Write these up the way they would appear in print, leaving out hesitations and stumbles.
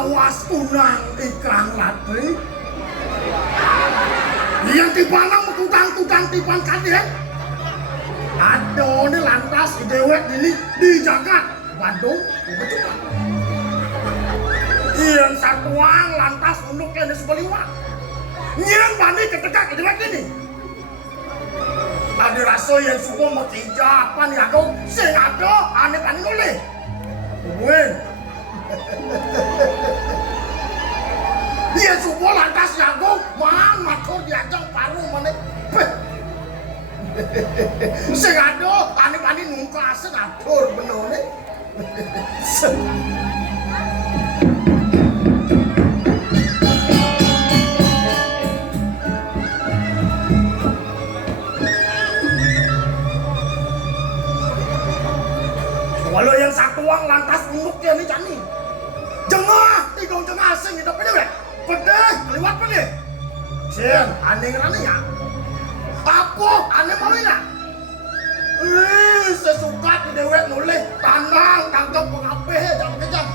awas unang ikang latri yang dipanang mengkutang-kutang tipan kaden aduh ini lantas dewek ini dijagat Bandung betul yang satuang lantas untuk yang disebeliwak yang bani ketegak dewek ini tadi rasa yang semua mengkijapan ya kau sing ada aneh-aneh oleh Wen dia semua lantas jago mana kau diajak paru mana sing ada aneh-aneh nungka sing atur bener nih walau yang satuang lantas unuknya nih cani jengah tiga jengah asing itu pedih keliwat pedih Jen aneh ngerane ya apa aneh mau ya sesuka di dewek nulis tanang tangkap pengape jangan kejam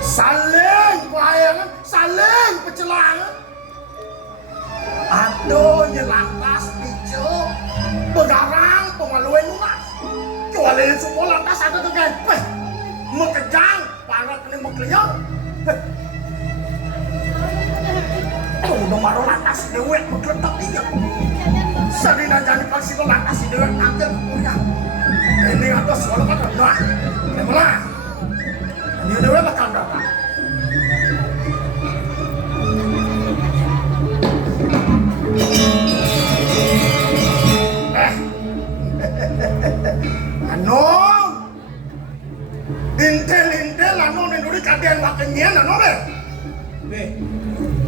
saling bayangan saling pecelangan aduh nyelantas bijo begarang pengaluan lunas kecuali semua lantas ada dengan mekejang para kena mekliang udah maru lantas dewek mekletak tiga sarina jadi pasti lo lantas dewek angkel punya ini ada soal kata nah kebelah ini dewek bakal datang intel anu nuri kadean wakenyan anu be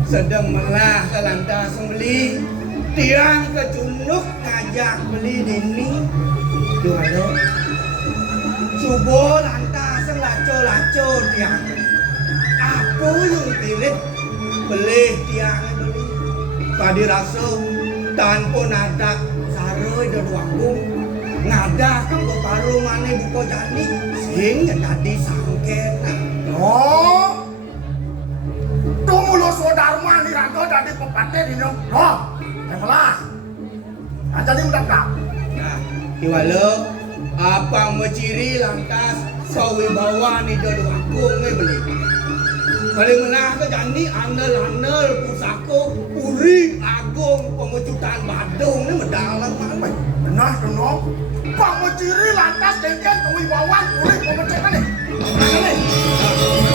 sedang melah ke lantas beli tiang ke junuk ngajak beli dini dua subuh lantas laco tiang aku yang pilih beli tiang beli tadi rasa tanpa nadak saroy dan wakung ngadah kan kok baru mana buka jani sehingga tadi sangket oh tunggu lo saudara nih raga dari pepatnya di nom oh malah jadi udah kak nah iwalo apa menciri lantas sawi bawa nih dari wakung beli paling menah ke jani andel pusako puri agung pengejutan Badung ini mendalam mana benar dong Pak menciri lantas dengan kewibawaan puri pemecot nih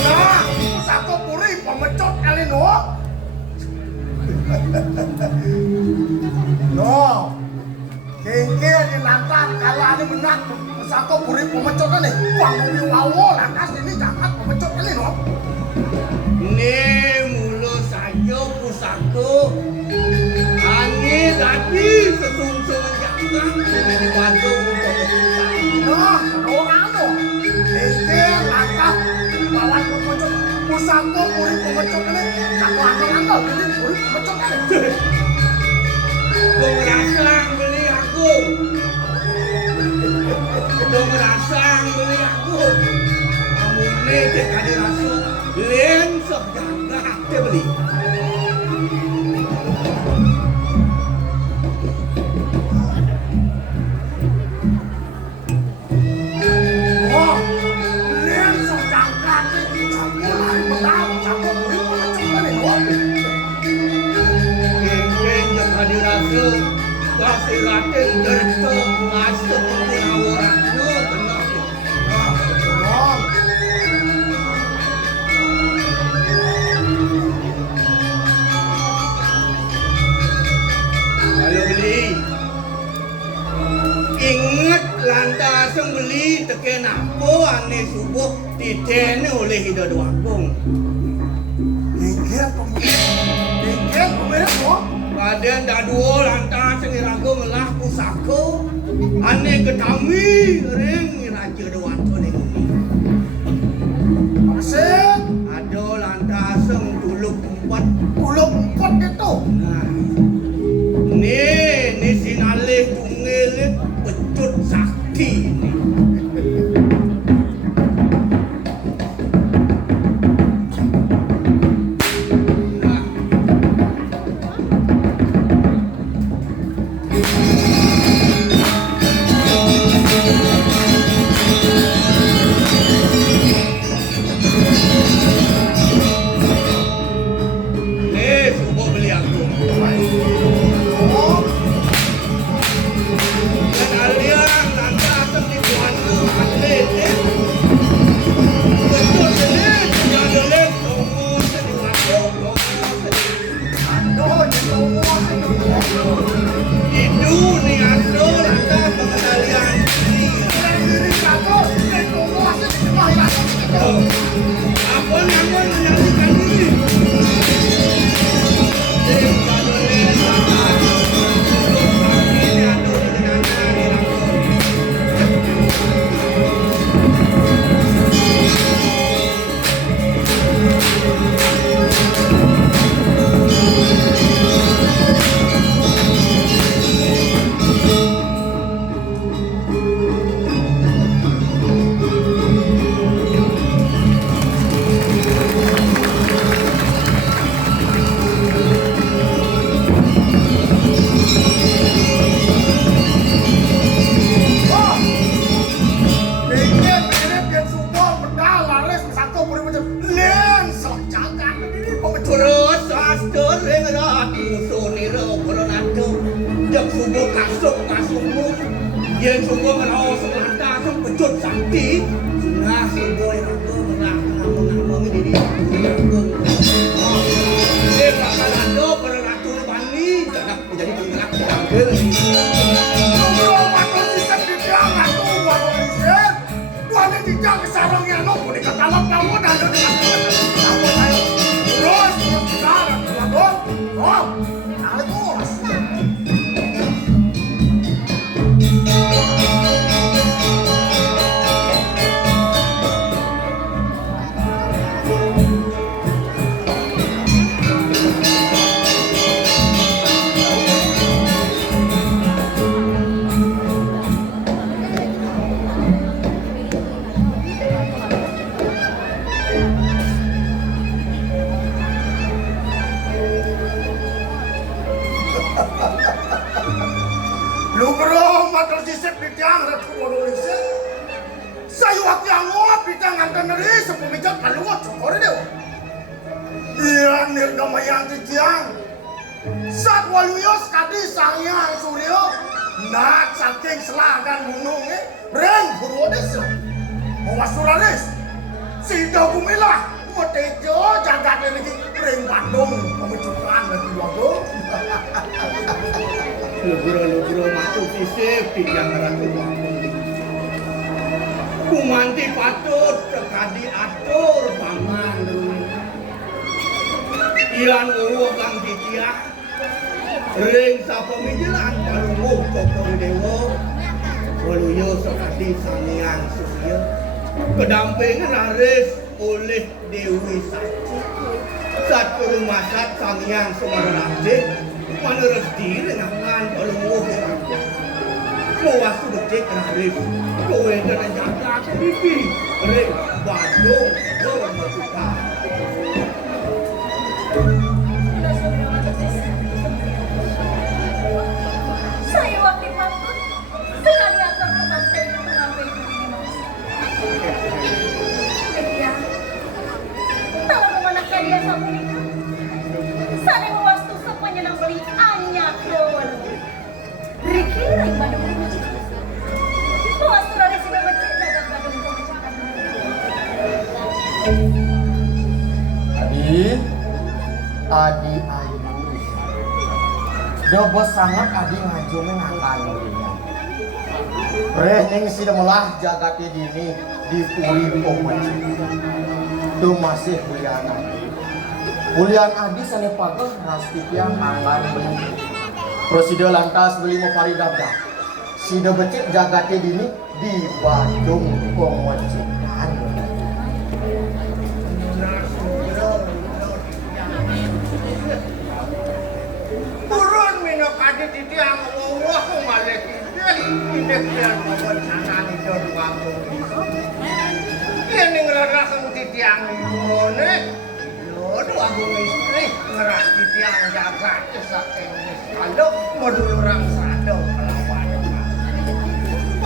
nah pusako puri pemecot Elino no kengkel di lantas kalau ada benar pusako puri pemecot nih Pak kewibawaan lantas ini jangan pemecot Elino ini mulut saja pusako ani tadi sesungsung jangan di Bandung nah orang itu ini langkah bawa pemecot pusako puri pemecot ini kakak ini puri pemecot ini gue merasa beli aku kamu ini jika dirasa len sok jaga dia beli oh len sok jaga dia campur lari medal campur beli pemecot ini geng jika dirasa kasih latih derto masuk ke orang no tenang kalau beli ingat lantas beli teken apa aneh subuh ditene oleh hidup wakung ingat pemerintah kok badan dah dua lantas ngirago melah pusako aneh ketami ring ngiraja doan tu ni asyik ada lantas tuluk empat itu nah ni sinalih tungil pecut sakti ni Yen sungguh menawa selata sung pecut sakti sunah sungguh aku menang diri aku bakal ando peratu bani jangan menjadi penggerak jangan Aku sistem di tiang aku walau riset Tuhan tidak kesarangnya lo boleh ketalap kamu dan dengan kamu saya terus sekarang lagu oh terus Lu bro, matal sisip di tiang ratu walau riset saya waktu yang ngop di tangan teneri sepemijat kaluat cokori dewa iya nirgama yang di tiang saat waluyos kadi sangyang suryo nak saking selagan gunungnya reng buru desa mawasuralis sida kumilah motejo jagat lagi reng Bandung pemecukan lagi waktu Lugro matu sisip di tiang ratu kumanti patut sekadi atur paman ilan uruh kang titiak ring sapa mijilan palungguh kokong dewa waluyo sekadi sangian surya kedampingan laris oleh Dewi Saci saat kerumasat sangian Semarang Menurut diri ngakan palungguh raja Mawas becek laris kowe kena jaga pipi ring Bandung Romatika saya waktu patut sekali akan membantu mengambil diri iya kalau memanahkan dia sama itu sana mewastu sepanjang beli anyak doang Riki lain Bandung mewastu dari sini becek jaga Bandung Adi Ayu Dobo sangat adi ngajungnya ngakan dirinya Rening si demelah jagatnya dini di puri pomoci Itu masih Bulian Adi Bulian Adi sani pagah rastipiang anggar beli Prosedur lantas beli mau paridabda Si de becik jagatnya dini di Bandung pomoci Turun minok adit itu yang ngomong malek ini biar babon sanani dor wanggung ini ngerasang titiang ini dor wanggung istri ngeras titiang jaga cesak ini kalau modul orang sado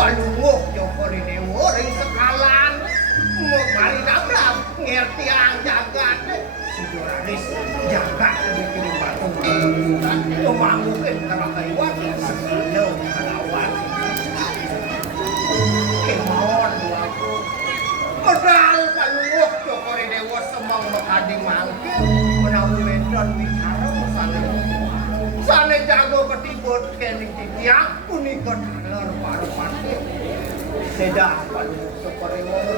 palungok Joko Ridewo ring sekalan mau kali nabrak ngerti ang jagat si Doraris jagat dikirim batu memanggukin karakaiwan sekilo kalawan kemauan duaku modal palungok Joko Ridewo semang makading mangkir menawi wedon bicara sana jago ketibut kening titiak punika daler paru-paru sedah palungok Joko Ridewo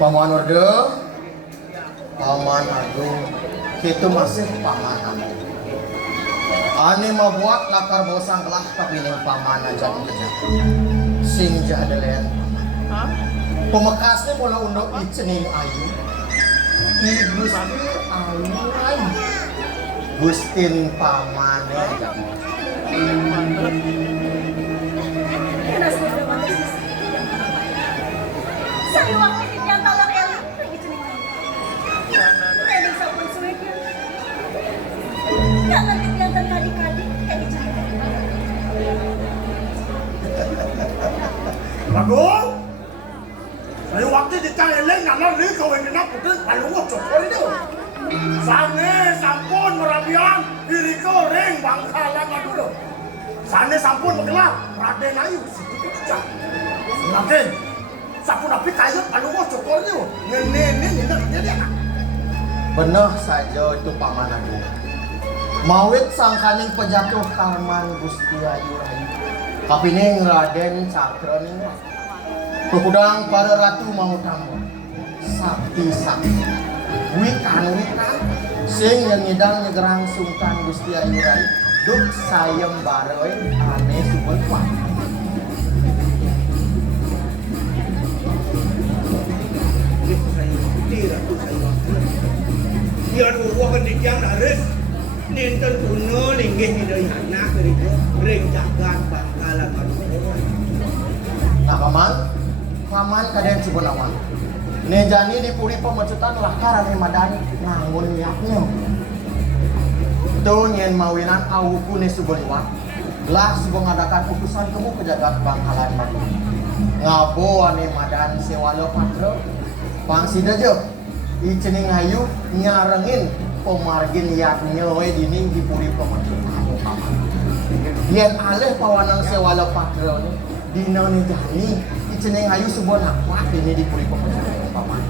Paman Orde, Paman Agung, itu masih paman aku. Ane mau buat lakar bosang kelah kapiling paman aja kejap. Sing jadelen. Pemekasnya bola undok icening ayu. Ibu sih ayu. Gustin paman aja. Saya waktu titiang talak elit lagi ceneng. Tadi sabun suwe dia. Jangan titiang terkadi-kadi lagi ceneng. Bagus. Saya waktu ditanyain nama ni kau yang nak putus palungok Joko Ridewo. Sana sampun merabian diri kau ring Bangkalan Madura. Sana sampun menggelar Raden Ayu Siti Pecah. Raden, sampun api kayut palungok Joko Ridewo. Nenek jadi anak. Benar saja itu paman aku. Mawit sangkaning pejatuh karman Gusti Ayu Rayu. Kapining Raden Cakra ning. Kudang para ratu mau tamu. Sakti. Wikan sing yang ngidang nyegerang Sultan Gusti Ayu Rayu. Duk sayem baroy ane super kuat. Biar uang titiang Doraris ninten kuno linggih dari anak dari ring jagat Bangkalan Madura. Nah paman kadang Cibonawan. Nejani dipuri pemecutan lakar ane madani ngangun yaknya. Tuh nyen mawinan awuku ne suboliwat. Lah subong ngadakan utusan kamu ke jagat Bangkalan Madura. Ngabo ane madan sewalo patra. Pangsida jo. Icening ayu nyarengin pemargin yaknya we dini dipuri pemecutan paman. Yen alih pawanang sewalo patra ni dina nejani icening ayu subon apa dini dipuri pemecutan paman.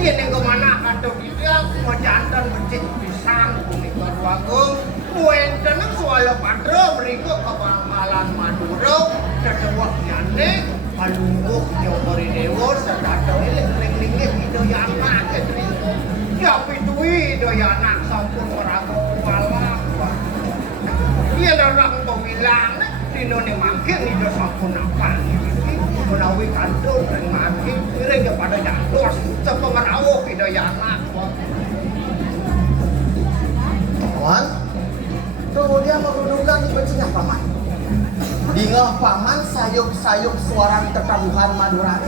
Ini kemana kata dia mau jantan becik pisang punika duagung wenten soal padro berikut ke Bangkalan Madura sedewak nyane palungok Joko Ridewo sedado ling-ling itu yang anak ya pitui do ya anak sampun meragu kepala dia orang pemilang dino ne makin itu sampun apa menawi kandung dan mati piring kepada jantos sepengerawuk itu ya anak Paman, kemudian merundungkan di bencinya paman. Dingah paman sayup-sayup suarang tertabuhan Madura.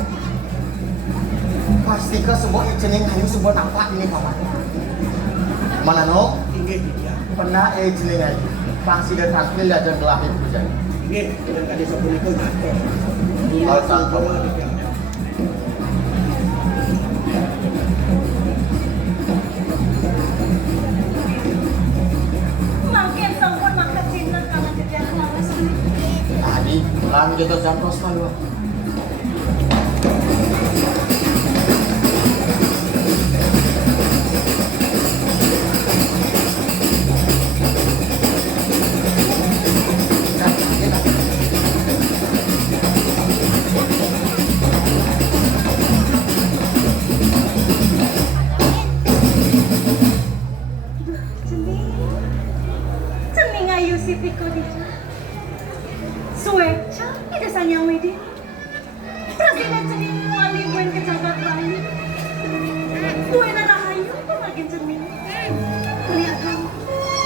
Pasti ke sebuah icening hayu sebuah nampak ini paman. Mana no? Inggih titiang. Pernah icening hayu. Pangsi dan tampil aja gelah ibu jadi. Inggih dan kadi sapunika jatuh. Altan paman. Makin sampun makan cinta karena titiang lawas. Tadi, lang jatuh jantos malu. Cening ayu si Piko di Sueca, ida sanyang wedi. Presiden cening wali buen ke jagat raya. Buen na rahayu pamagin cening. Lihat kamu,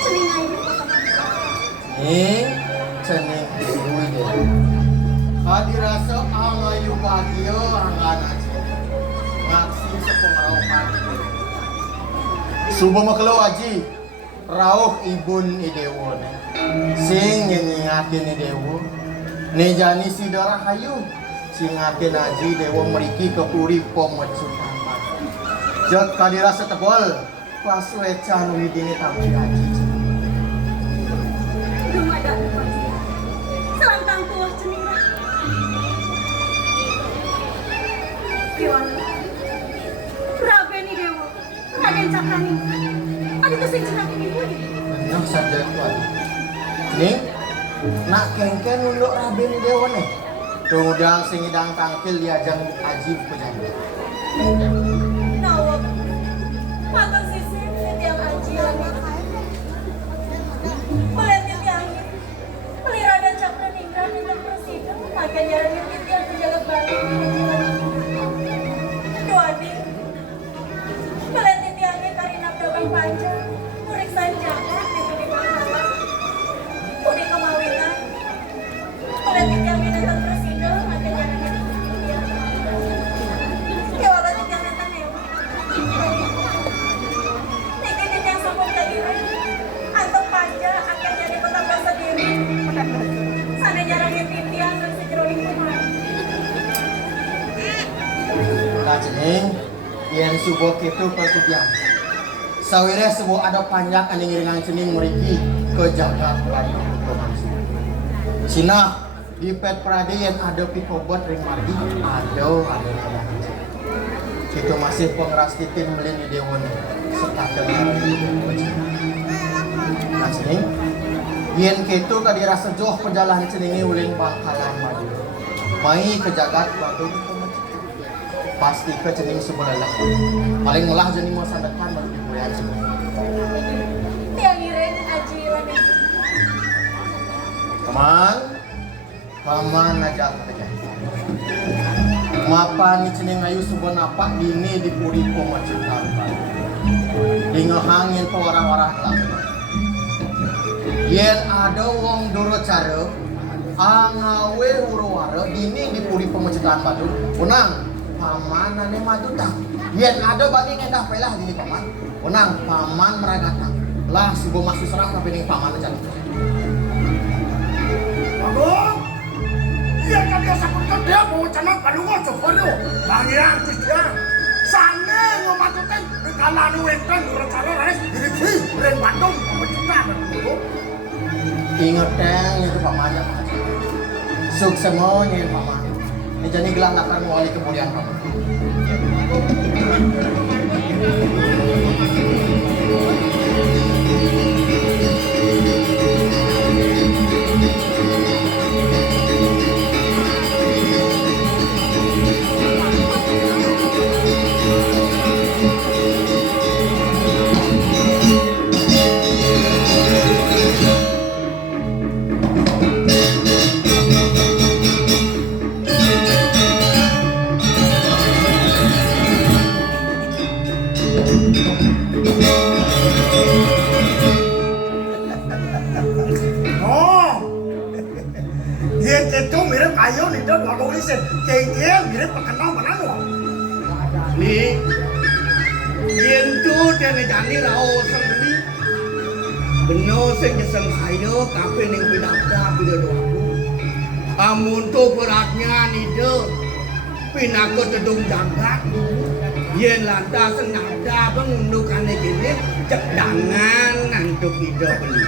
cening ayu. Cening deui deh. Hadirasa angayu bahagia anggan aja. Ngaksi sepengaruhan. Subuh makelo aji. rauh ibun idewo ne. Sing ngingatin idewo. Ne jani si darah hayu. Sing ngatin aji dewa meriki ke puri pemecutan madu. Jek kadira setebol. Paswe canu idini tamu aji. Dumada pasti. Selantang tuah cenira. Kiwala. Rabeni dewa. Raden Cakrani. Adi tuh sing cenang ibu ni. Benar saja tuan. Nih, nak kengken untuk rabeni dewa nih. Kemudian sing idang tangkil diajang ajib pejabat. Nawak. Makan sisi setiap ajian. Melihat yang pelihara dan cakra ningrat dengan presiden. Makan jalan yang penjaga balik. Tuani. Melihat yang karina dabang panjang. Murik sanjaka itu di Bangkalan. Puni kemawinan. Melihat yang dengan presiden. Makan jalan yang Kewala jangan taneu. Tiket yang sambung lagi. Antuk panja akan jadi petambah sendiri. Sana jarangnya titian dan sejeroling kuman. Kajening, yang subuh itu perkubian. Sawire sebuah ada panjang ane ngiringan cening meriki ke jagat Bandung Provinsi. Cina di pet peradian ada pikobot ring mardi ada itu masih pengeras titin melini dewan serta dengan Kajening, yen ketu kadira sejoh perjalanan ceningi uling Bangkalan madu. Mai ke jagat Bandung pasti ke cening sebelah lah. Paling melah jening mau sandakan baru dibuat cening. Tiang iren aji lani. Paman aja aja. Mapa ni cening ayu sebuah napak dini di puri pemacutan. Di ngehangin pewarah-warah lah. Yen ada wong doro cara angawe huru-wara dini di puri pemacutan batu. Unang paman ane maju tak. Yen ada bagi ngendah pelah dini paman. Unang paman meragatan. Lah sebuah masuk serah sampai ning paman aja. Bagong, iya kan dia sakutkan dia bawa canang kalungo cokono. Bangyang dia. Sana ngomatukan kalanu entan cara res diri ren Bandung pemecutan begitu. Ingat itu paman ya. Suk semuanya paman. Ini jadi gelang akan wali kemuliaan paman. Itu mirip ayo nih tuh kalau riset kayak mirip perkenal mana lo? Ni, yen tu dia ni jani rao sendiri. Beno sing nyeseng saya kape ning pinada bila doa. Amun tu beratnya ni de pinako tedung jagat. Yen lantas senada pengundukan ni kini cedangan nantuk hidup beli.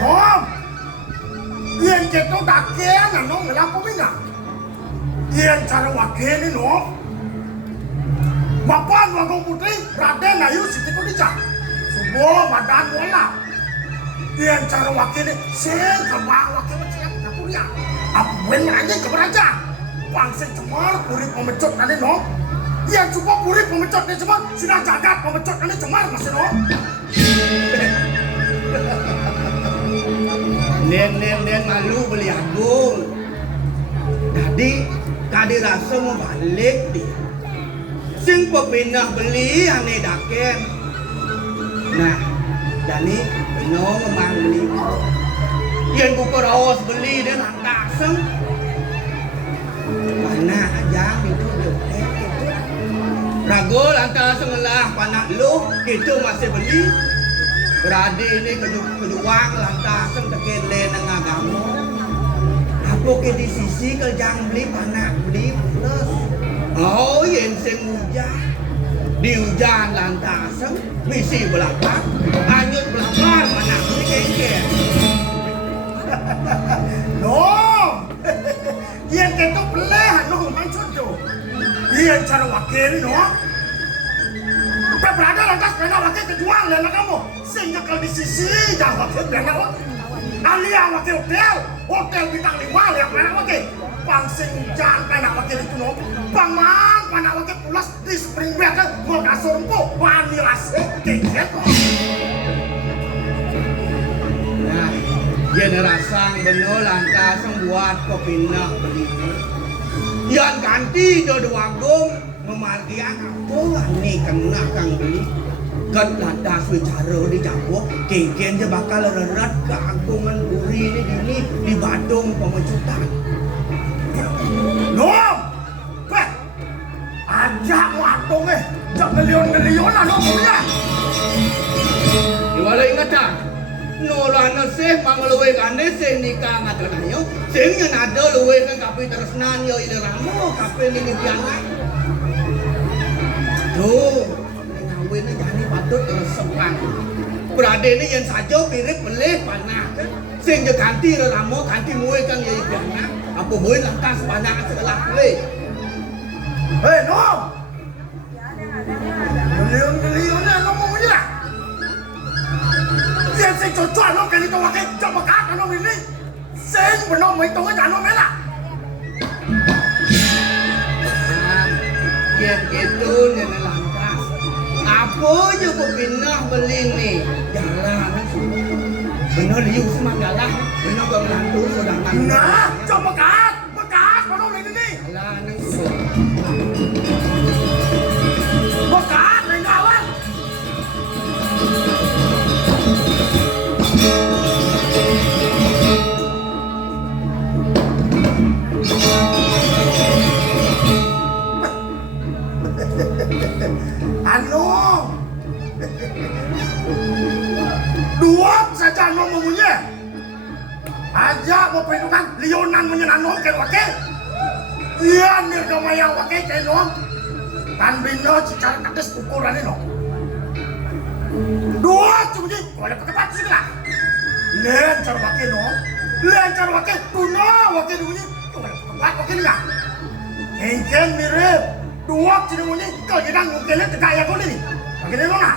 Om, yang itu dakian no ngelaku bina. Yang cara wakil ni no. Mapan Bagong Putri Raden Ayu Siti Kodija. Subuh badan wala. Yang cara wakil ni sen kebang wakil macam Kapuria. Apuin aja keberaja. Pangsit cemar puri pemecut tadi no. Yang cukup puri pemecut ni cemar sudah jagat pemecut ni cemar masih no. Nen malu beli agung. Tadi rasa mau balik dia. Sing pepindah beli ane daken. Nah, jadi beno memang beli. Yang buku rawas beli dia nak daseng. Mana aja itu Rago lantas sengelah panak lu, kita masih beli. Beradi ini kejuang lantas tekele nang agama. Apa ke di sisi kerjang beli panak beli plus. Oh yen sing hujan. Di hujan lantas misi belakang, anyut belakang panak beli kengkeng. No. Yen ketok beleh no mancun tu. Yen cara wakil no. Berada lantas pernah wakil kejuang lena kamu. Sehingga kalau di sisi dah wakil pernah wakil. Alia wakil hotel bintang 5 yang pernah wakil. Bang Senjan pernah wakil itu no. Bang Mang pernah wakil pulas di Spring Bed mau kasur empuk. Wani asik keket no. Nah, generasi benar lantas buat kopina beli. Yang ganti jodoh agung memartian apa ni kena kang beli. Kan lantas bicara di Jawa, kengkeng je bakal rerat keagungan uri ni dini di Badung pemecutan. Nom! Peh! Ajak watung jak ngelion-ngelion lah nom punya. Iwala ingatan. Norana seh mangluwe kane seh nikah ngatanayo. Seh nada luwe kan kape teresnan yo ile ramo kape ni piangai. Tuh, ngawin ni jani patut resepan. Berade ni yang saja mirip belih panah. Sing je ganti ramo ganti muwe kan ye piangai. Apa muwe lantas panah setelah belih. Hei nom! Ngelion-ngelion lah nom punya. Dia sing cocok nom kali tu wakil cok bekat nom ini. Sing benom itu kan nom lah. Yang itu ni lantas. Apa je kau pindah beli ni? Jalan. Benar liu semua jalan. Benar kau melantu sodangan. Nah, cok bekat nom ini. Jalan ni so. Bekat lain kawan. Anu, dua saja anu memunya. Aja mau perhitungan lionan menyenanom ke wakil. Iya nih kamu yang wakil ke nom. Kan bino secara kades ukuran ini nom. Dua cuma ni, kalau pakai pasti lah. Len cara wakil nom. Len cara wakil tuna wakil ini. Kalau pakai wakil ni lah. Kengkeng mirip. Dua cuma ni, kalau kita ngukilnya tegak ya kau ni. Begini mana?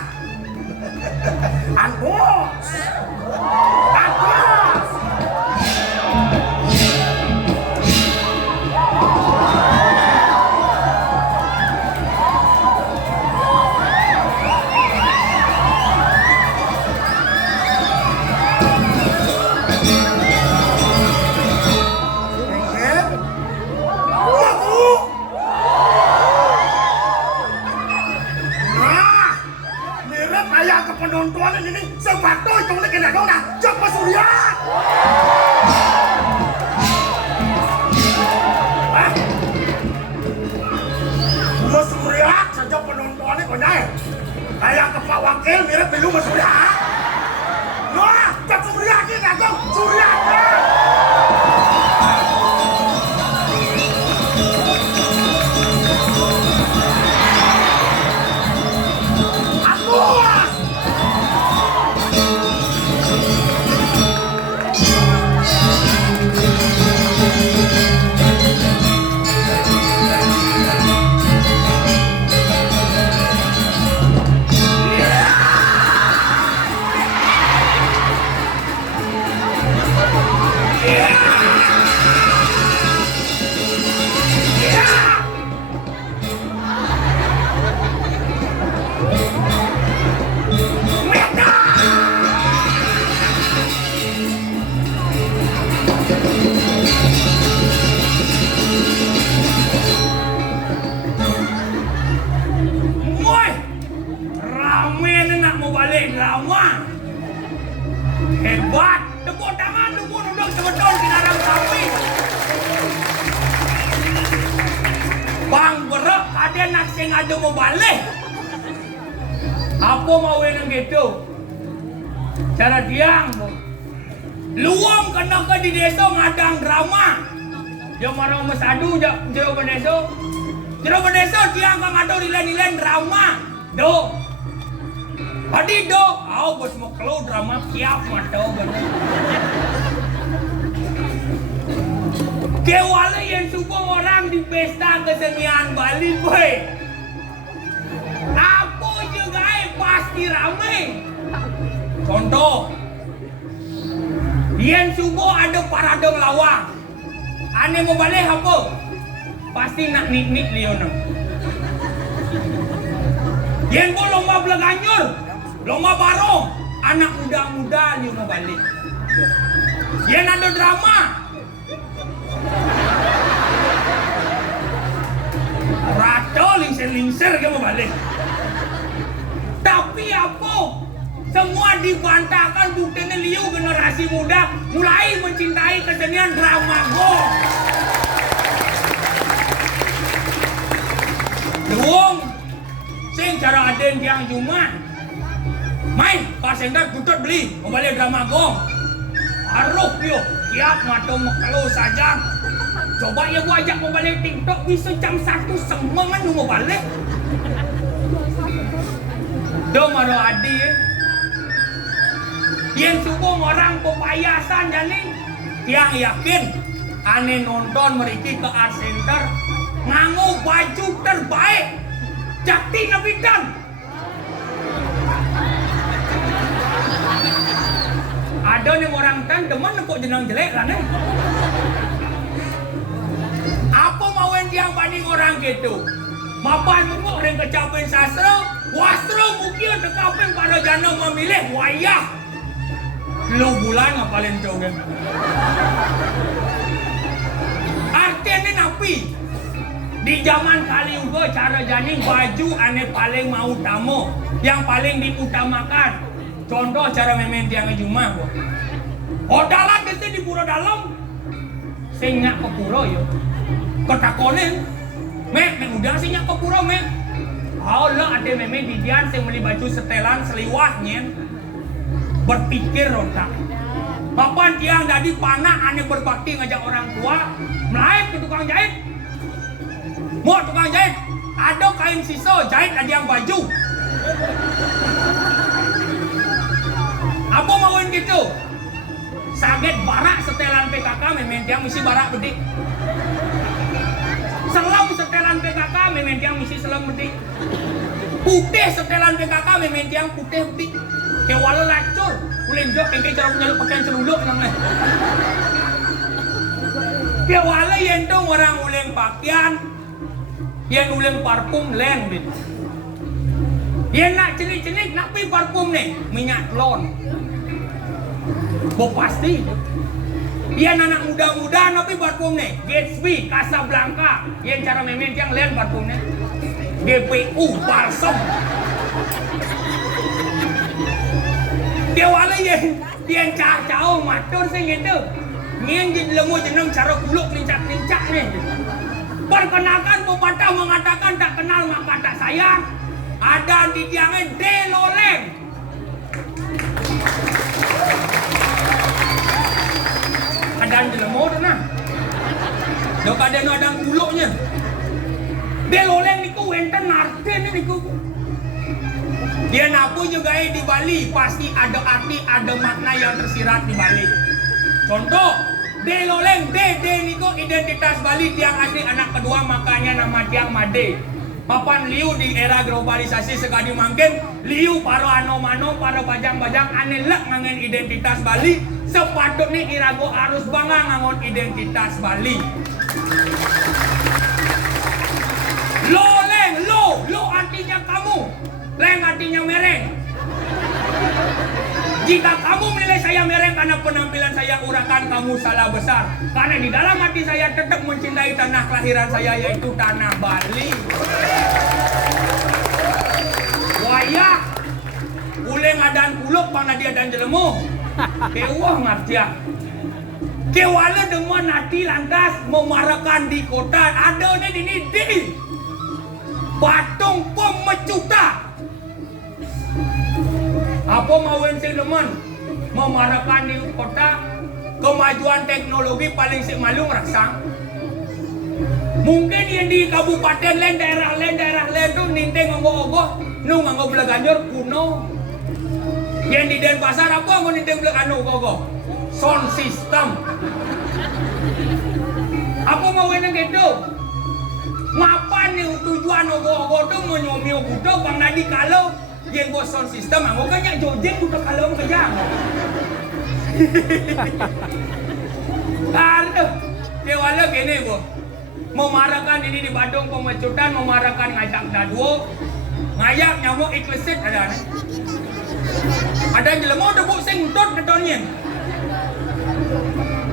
Anbos. Anbos. Penonton ini sepatu itu lagi nak kau nak cak Mas Surya. Mas Surya saja penonton ini kau naik. Kayak Pak Wakil mirip dulu Mas Surya. Nah, cak Surya ni nak kau Surya. Hebat, tepuk tangan, tepuk duduk sebetulnya di dalam sapi. Bang berak ada nak sing ada mau balik. Apa mau yang gitu? Cara tiang. Luang kena ke di desa ngadang drama. Yang marah mesadu jero beneso. Jero beneso tiang kang ada nilai-nilai drama. Do. Adi do. Bos mau keluar drama kiap mata bener. Kewala yang suka orang di pesta kesenian Bali boy. Apa juga pasti ramai. Contoh, yang suka ada paradong lawang. Ane mau balik apa? Pasti nak nik-nik Leona. Yang mau lomba belaganyur, lomba barong, anak muda-muda dia mau balik. Yang ada drama. Rato lingser-lingser ke mau balik. Tapi apa? Semua dibantahkan buktinya liu generasi muda mulai mencintai kesenian drama gong. Duong, sing cara aden yang cuma main pasendar putut beli mau balik drama gong. Aruk yo, tiap mata kalau saja. Coba ya gua ajak mau balik TikTok bisa jam 1 semangat mau balik. Do maro adi yang suka orang pepayasan janin yang yakin ane nonton mereka ke art center nganggu baju terbaik Jakti Nabidan. Ada nih orang tan demen kok jenang jelek lah nih. Apa mauen yang banding orang gitu? Mapan mungkin orang kecapain sastra, wastra mungkin tekapin pada jana memilih wayah. Lu bulan ngapalin joget. Artinya napi. Di zaman kali juga cara janing baju ane paling mau utama, yang paling diutamakan. Contoh cara memen tiang Jumah. Odalah desa di pura dalam. Sing nyak ke pura yo. Ketakonin. Mek udah sih nyak ke pura mek. Allah ada memen di dian sing beli baju setelan seliwahnya. Berpikir otak. Papan tiang jadi panah ane berbakti ngajak orang tua. Melain ke tukang jahit. Mau tukang jahit, ada kain sisa jahit ada yang baju. Apa mauin gitu? Saget barak setelan PKK memen tiang misi barak bedik. Selam setelan PKK memen tiang misi selam bedik. Putih setelan PKK memen tiang putih bedik. Kewala lacur, ulin jok kengke cara punya pakaian celuluk namanya. Kewala yang dong orang ulin pakaian. Yang uleng parfum len bin. Yang nak cenik-cenik nak pi parfum nih minyak telon. Bo pasti. Yang anak muda-muda nak pi parfum nih Gatsby, Casablanca. Yang cara memen yang len parfum nih GPU balsam. Dia wala yang cah-cah matur sing gitu. Yang jadi lemu jeneng cara kuluk lincak-lincak nih. Perkenalkan pepatah mengatakan tak kenal maka tak sayang. Ada di tiangnya deloleng. Ada di lemur nah. Dok ada adang kuluknya. Deloleng niku enten arti niku. Dia napu juga di Bali pasti ada arti, ada makna yang tersirat di Bali. Contoh Deloleng, D niku identitas Bali tiang asli anak kedua makanya nama tiang Made. Papan liu di era globalisasi sekali mangkin liu paro ano-mano paro bajang-bajang ane lek ngangen identitas Bali sepatutnya irago harus bangga ngangon identitas Bali. Loleng, lo artinya kamu, leng artinya mereng. Jika kamu menilai saya mereng karena penampilan saya urakan, kamu salah besar. Karena di dalam hati saya tetap mencintai tanah kelahiran saya, yaitu tanah Bali. Wayah, uleng adan kuluk pang nadia dan jelemu. Kewah ngartia. Kewala dengan hati lantas memarakan di kota. Ada di. Batung pemecuta. Apa mau sing demen memarakan di kota kemajuan teknologi paling si malu ngerasa. Mungkin yang di kabupaten lain daerah lain tuh ninteng nganggo-nganggo nu nganggo belaganjur kuno. Yang di Denpasar apa nganggo ninteng belaganjur sound system. Apa mau gitu? Ngapa nih tujuan nganggo tuh menyomio budak Bang Nadi kalau yang buat sound system nganggo kanya jojeng budak kalau kerja. Aduh, kewala gini bu. Memarakan ini di Badung pemecutan, memarakan ngajak dadwo, ngayak nyamuk iklisit ada nih. Ada jelema debuk sing dot ketonyen.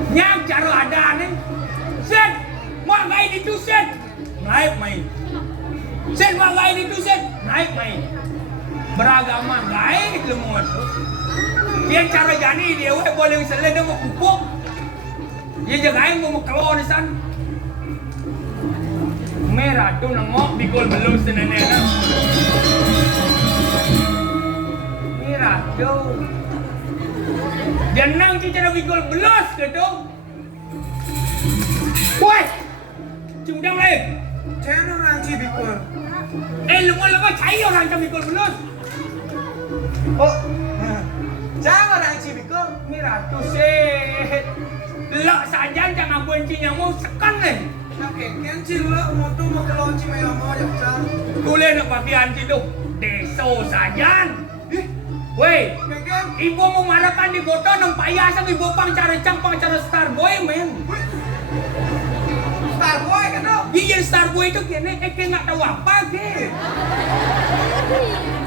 Nyak cara ada nih. Set, mau ngai itu set, naik main. Set mau ngai itu set, naik main. Beragama ngai lemot. Dia cara jani dia boleh selain dia mau kupuk. Dia jagain mau keluar di sana. Merah tu nengok bikul belus senenena. Merah tu. Janang cara bikul belus ke tu. Woi, cundang lain. Jangan orang bikul. Lama cai orang cakap bikul belus. Oh, jangan orang bikul. Merah tu set. Lak saja jangan kunci nyamuk sekan ni. Kan cila motor mau keluar cima mau jaksa. Tulen nak pakaian tu. Deso sajan. Weh, ibu mau marahkan di kota nang payah sang ibu pang cara Starboy men. Starboy kan tu? Iya Starboy itu kene nggak tahu apa ke.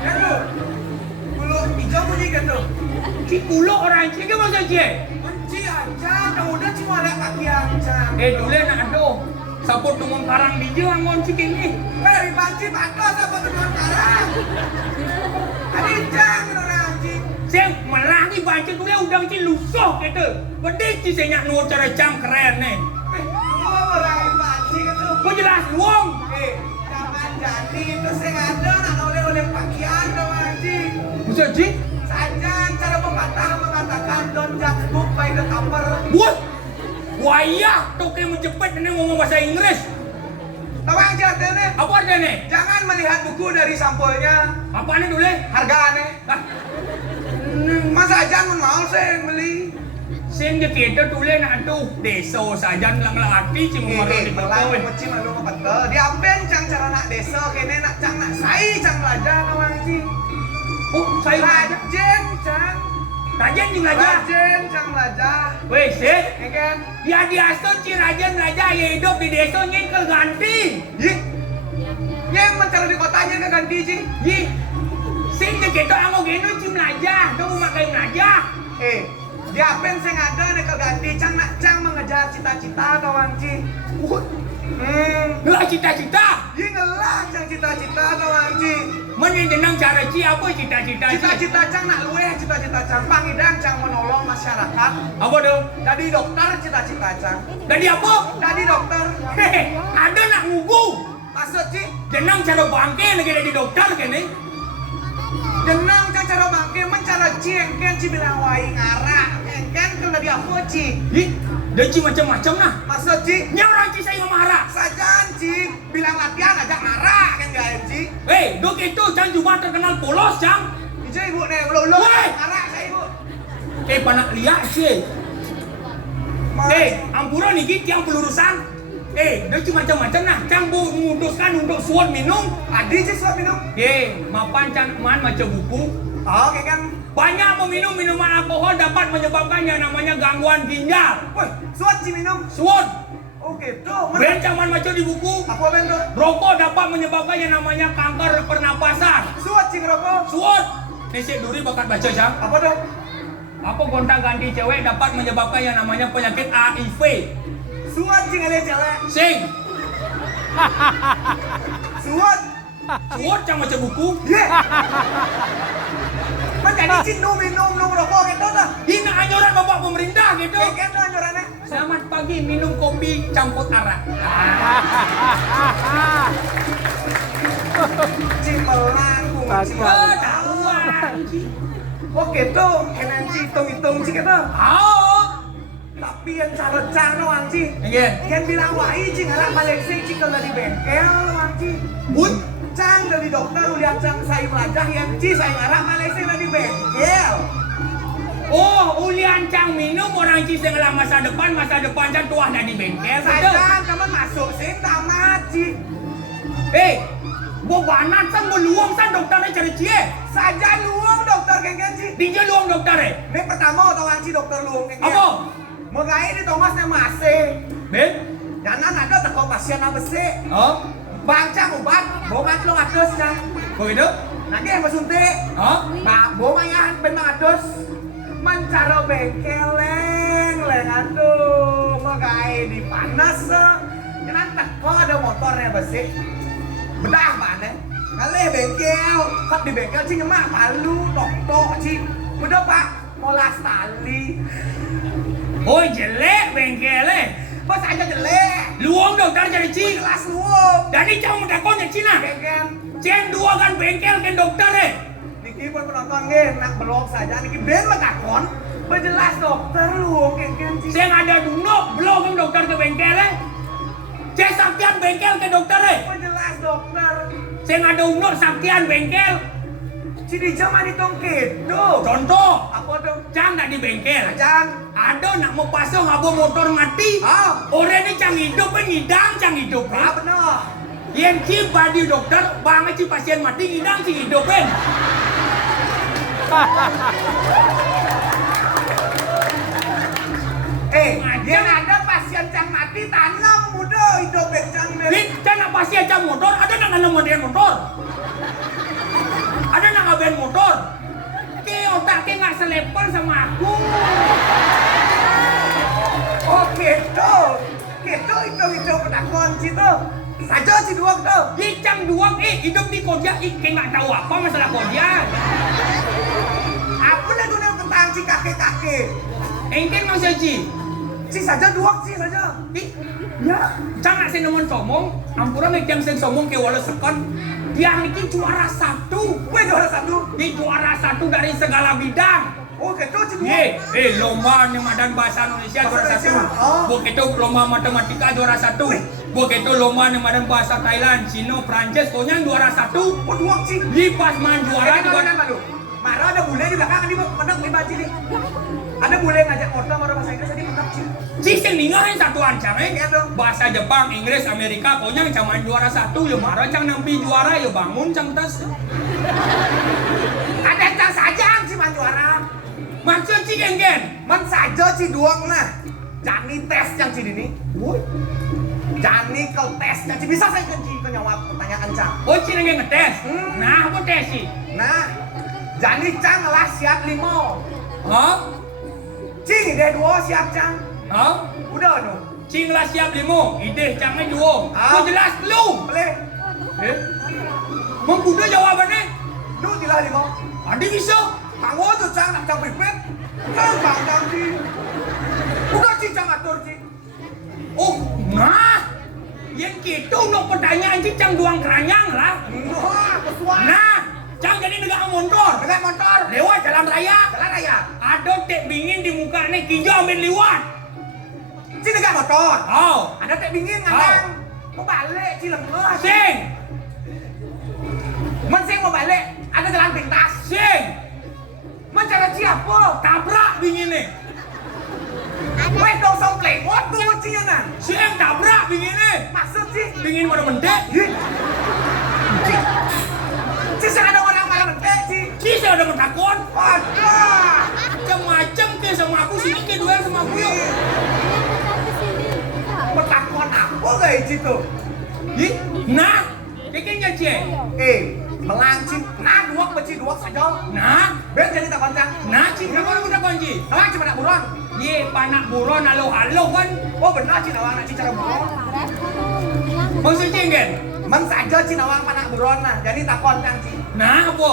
Kan tu? Bulu hijau bunyi kan tu? Si kulo orang sini ke masa je? Benci aja, kau udah cuma ada pakaian aja. Tulen nak aduh. Saput tumun karang di je angon si kene. Dari banci patah sama teman karang. Adi jangan orang anjing. Saya malah ni baca tu dia udang si lusuh kata. Bedik si saya nak nuar cara cam keren ni. Orang banci kan tu? Kau jelas luang. Jangan jadi itu saya ada nak oleh-oleh pakaian tu anjing. Bisa je? Sajan cara pepatah mengatakan don't judge book by the cover. Wah, wayah tu kayak menjepit ni ngomong bahasa Inggris. Tahu aja ni. Apa artinya ni? Jangan melihat buku dari sampulnya. Apa ni dulu? Harga aneh. Masa aja mau saya yang beli. Sen dia kita tulen nak tu deso saja lang hati cuma marah di Malah bawah. mochi malu betul. Di amben cang cara nak desa kene nak cang nak sai cang belajar kawan anjing. Oh, saya Rajen cang. Rajen di belajar. Rajen cang belajar. Weh, set. Kan? Ya di asal si Rajen belajar ya hidup di desa nyen ganti. Yih. Yang mencari di kotanya ke ganti sih. Ye. Sen dia kita amo geno cim belajar, tu memakai belajar. Di apen saya ngada nek ganti cang nak cang mengejar cita-cita kawan ci. Lah cita-cita. Ye ngelah cang cita-cita kawan ci. Men jenang cara ci apa cita-cita? Cita-cita cang nak luwe cita-cita cang pangidang cang menolong masyarakat. Apa tu? Jadi dokter cita-cita cang. Jadi apa? Jadi dokter. Hehe, ada nak ngugu. Maksud ci Jenang cara bangke lagi jadi dokter kene. jenang cang cara bangke mencara ci engken ci bilang wai ngara. Engken kalau dia apa ci? Ih, dia ci macam-macam nah. Maksud ci Nya orang ci saya marah. sajan ci bilang latihan aja marah kan gak ci. Dok itu cang cuma terkenal polos cang. Ijo ibu nih ulo-ulo Woi! marah saya ibu. Panak liat sih. Ampura nih git yang pelurusan. Dia cuma macam-macam nah. Cang bu memutuskan untuk suat minum. Adi sih suap minum. Mapan cang man macam buku. Oh, kayak kan. Banyak meminum minuman alkohol dapat menyebabkan yang namanya gangguan ginjal. Woi, suat sih minum. Suat. Oh gitu. Bencaman macam di buku. Apa bendo? Rokok dapat menyebabkan yang namanya kanker pernapasan. Suat sih ngerokok. Suat. Nisik duri bakat baca cang. Apa dong? Apa gonta ganti cewek dapat menyebabkan yang namanya penyakit HIV. Suat sih ngeliat cewek. Sing. Suat. Suat cang macam buku. Ye. Menjadi cindu minum rokok gitu dah. Ini anjuran bapak pemerintah gitu. Kayak gitu anjurannya. Selamat pagi minum kopi campur arak. Cimelang kunci. Ketahuan. Oh gitu, enak Ci hitung-hitung Ci gitu. Oh. Tapi yang cara cano Ang Ci. Iya. Yang bilang wai Ci ngarap Malaysia Ci kalau di bengkel Ang Ci. Bun. Cang dari dokter lihat cang saya belajar yang Ci saya ngarap Malaysia di bengkel. Oh, ulian cang minum orang Ci segala masa depan can tuah dah di bengkel. Betul. Saja kamu masuk sih tamat Ci. Gua banat sang meluang sang dokternya cari cie. Saja luang dokter kengken Ci. Dia luang dokternya. Ini pertama tahu Ang Ci dokter luang kengken. Apa? Mengai di Thomas yang masih. Ben? Jangan ada teko pasien apa sih? Oh? Bang cang obat, bongan lo ngatus cang. Begitu? Nanti yang bersuntik. Oh? Nah, bongan ben ngatus. Mencaro bengkeleng, leng aduh, mengai di panas. Jangan teko ada motornya besi. Bedah mana? Kali bengkel, kok di bengkel sih nyemak palu, tok sih. Udah pak, molas tali. Oh jelek bengkelnya. Bos aja jelek. Luang dokter cari cie. Kelas luang. Jadi cang muda konya Cina. Bengkel. Cen dua kan bengkel kan dokternya. Niki pun penonton nggih, nak belok saja. Niki ben makakon. Berjelas dokter luang kengken sih. Saya ada dulu belum kan dokter ke bengkelnya. Saya saktian bengkel ke dokternya. Berjelas dokter. Saya ada umur saktian bengkel. Si di zaman itu gitu. Contoh, Apa tuh? cang tak di bengkel. Ajan. Ada nak mau pasang abo motor mati. Ah. Orang ni cang hidup kan ngidang cang hidup Ah kan. benar. Yang ci badi dokter, bang ci pasien mati ngidang ci hidup kan. Dia ada pasien cang mati tanam muda hidup cang Ni cang nak pasien cang motor, ada nak nanam model motor. Ada nak ngaben motor. Ke otak ke nggak selevel sama aku. Oh gitu. Gitu itu penakon situ. Saja si dua tuh. Di cang duang hidup di koja ke nggak tahu apa masalah koja. Apa dah dunia tentang si kakek-kakek. Engken masih ci. Si saja dua si saja. Ya, cang nak senomon somong, ampura mek jang sen somong ke wala sekon. Dia niki juara satu. Weh juara satu. Di juara satu dari segala bidang. Oh gitu si dua. Lomba Madan Bahasa Indonesia juara Bahasa satu. Indonesia, oh. Begitu lomba matematika juara satu. Begitu lomba Madan Bahasa Thailand, Cina, Prancis, pokoknya juara satu. Oh dua si. Di pas man juara juga. Marah ada bule di belakang di menang di baji nih. Ada bule ngajak motor marah bahasa Inggris tadi menang sih. Sistem ningahin satu ancang Iya dong. bahasa Jepang, Inggris, Amerika, pokoknya cuman juara satu. Ya marah cang nampi juara, ya bangun cang tas. Ada yang saja si man juara. Maksud si geng-geng. Man saja si duang nah. Jani tes yang si ini. Jani kau tes yang si bisa saya kunci kau jawab pertanyaan cang. Oh si geng ngetes. Nah, apa tes sih? Nah, Jani cang lah siap 5. Hah? Cing deh 2 siap cang. Hah? Udah no. Cing lah siap 5. Ide cangnya 2. Ah. Kau jelas belum? Boleh. Mengkuda jawabannya. Lu tilah 5. Ada bisa. Kang Wojo cang nak cang pipet. Kan bang cang si. Udah si cang atur si. Oh, nah. Yang gitu no pertanyaan si cang duang keranyang lah. Wah, kesuan. Nah, cang jadi negara motor. Dengan motor. Lewat jalan raya. Jalan raya. Ada tek bingin di muka ni kijau ambil lewat. Si dengan motor. Oh, Ada tek bingin ngadang. Mau balik si lengah. sing, Mensing mau balik. Ada jalan pintas. sing. Mencari siapa? Tabrak bingin ni. Weh dong song klewot tuh cianan. Sing tabrak bingin ni. Maksud sih. Bingin pada mentek. Si ada orang malah mentek si. Kisah ada mentakon. Waduh. Macam-macam ke sama aku sini ke duel sama aku yuk. Bertakon apa guys situ? Nah, kayaknya cie. Melancip. Nah dua beci dua saja. Nah, Ben jadi tak pancang. nah cik nak udah kunci. Nawang cuma nak buron. Ye, panak buron halo-halo kan. Oh benar cik nawang nak cara buron. Maksud cik kan? Men saja cik nawang panak buron nah. Jadi tak pancang cik. Nah, apa?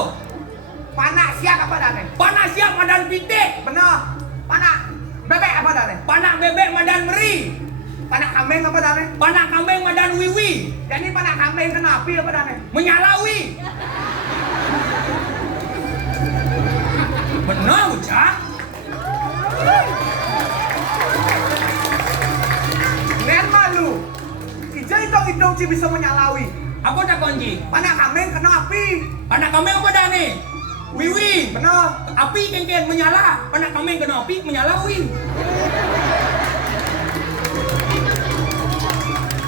Panak siap apa dah nih? Panak siap madan pitik. Benar. Panak bebek apa dah nih? Panak bebek madan meri. Panak kambing apa dane? Panak kambing madan wiwi. Jadi panak kambing kena api apa dane? Menyalawi. Benar bocah. Nen malu. Ija itong ci bisa menyalawi. Apa tak kunci? Panak kambing kena api. Panak kambing apa dah ni? Wiwi. Benar. Api kengken menyala. Panak kambing kena api menyalawi.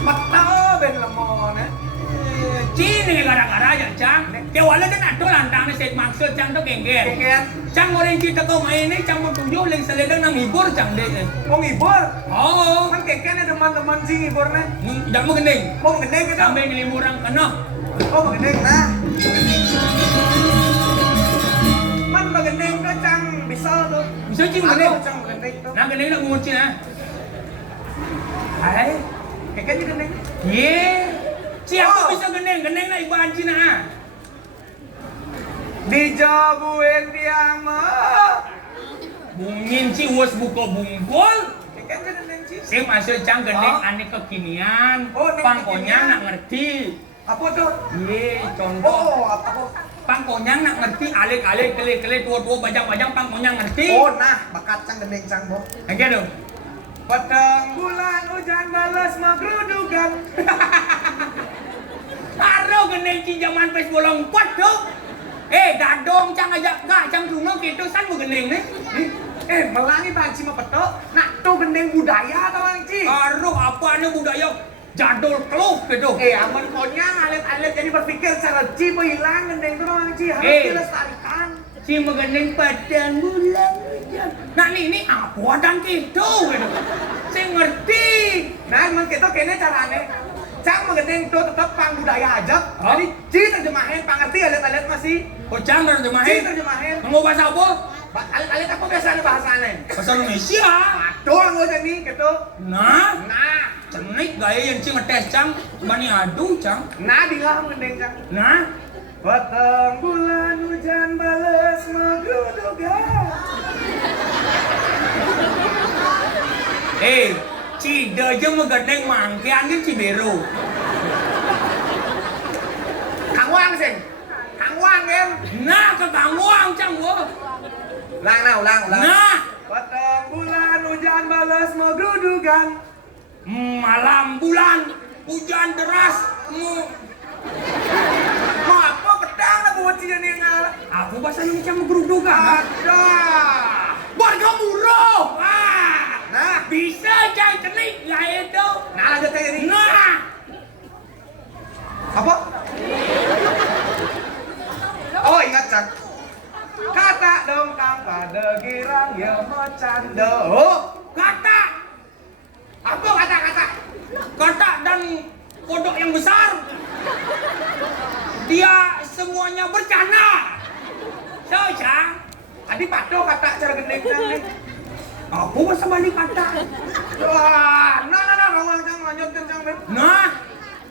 Betul ben lemon eh. Cini gara-gara aja cang. Dia wala dan ada lantang ni set maksud cang tu kengken. Kengken. Cang orang kita kau main ni cang bertujuh lagi seledang nang hibur cang dek. Mau ngibur. Oh. Kan kengken ada teman-teman sih ngibur nih. Dah mau gending. Mau gendeng kita. Kambing ni 5 orang kena. Oh gendeng nah. Man gendeng ke cang bisa tuh. Bisa cing gending. Cang gendeng tuh. Nak gending nak mengunci nah. Hai. Kengken juga gendeng. Ye. Siapa Oh. bisa gending? Gending nak ibahan Cina. Dijabuin tiang mah. Bungin ci was buka bungkul. Kengken juga gendeng sih. Saya masuk cang gending Oh. aneh kekinian. Oh, aneh Pangkonya kekinian. nak ngerti. Apa tuh? Ye, contoh. Oh, apa? Pangkonya nak ngerti alik-alik kelik-kelik tua-tua bajang-bajang pangkonya ngerti. Oh, nah, bakat cang gendeng cang bo. Oke dong. Petang bulan hujan balas magrudukan. Karo gending ci zaman pes bolong pot tuh. Dadong cang ajak gak cang rumah gitu san mau gending nih. Melangi bangci mah petok. Nah, tuh gendeng budaya tau bangci. Karo apa nih budaya jadul keluh gitu. Aman konyang alit-alit jadi berpikir cara ci hilang gendeng tuh bangci harus dilestarikan. Si menggending padang bulan hujan. Nah ini apa dan gitu. Saya ngerti. Nah, emang kita kayaknya caranya cang menggendeng tuh tetap pang budaya aja. Oh. Jadi ci terjemahin, pangerti alit-alit masih. Kocang Ci terjemahin. terjemahin. Mau bahasa apa? Alit apa biasanya bahasanya? Bahasa Indonesia. Aduh, nggak jadi gitu. Nah, Nah, cenik gaya yang cing ngetes cang. Bani adu cang. nah dilah menggendeng cang. Nah, Petang bulan hujan balas magrudukan. Cide aja menggending mangkian kan Cibiru. Kang Wang sih. Kang Wang em. Nah, ke Kangwang cang gua. Ulang. Nah, Petang bulan hujan balas magrudukan. malam bulan hujan deras. Mau apa pedang lah buat si Jani yang Aku bahasa Indonesia menggerudukan. ada. Warga murah. Wah. Nah, Bisa cang cenik lah itu. nah lanjut kayak ini. Nah, Apa? Oh ingat cang. Kata dong kang pada girang ya macanda. Oh, kata apa kata-kata? kata dan kodok yang besar. Dia semuanya bercanda. So, cang. Adi pado kata cara gendeng cang nih. Aku bahasa balik kata. Wah, nah, ngomong cang lanjut cang Ben. Nah,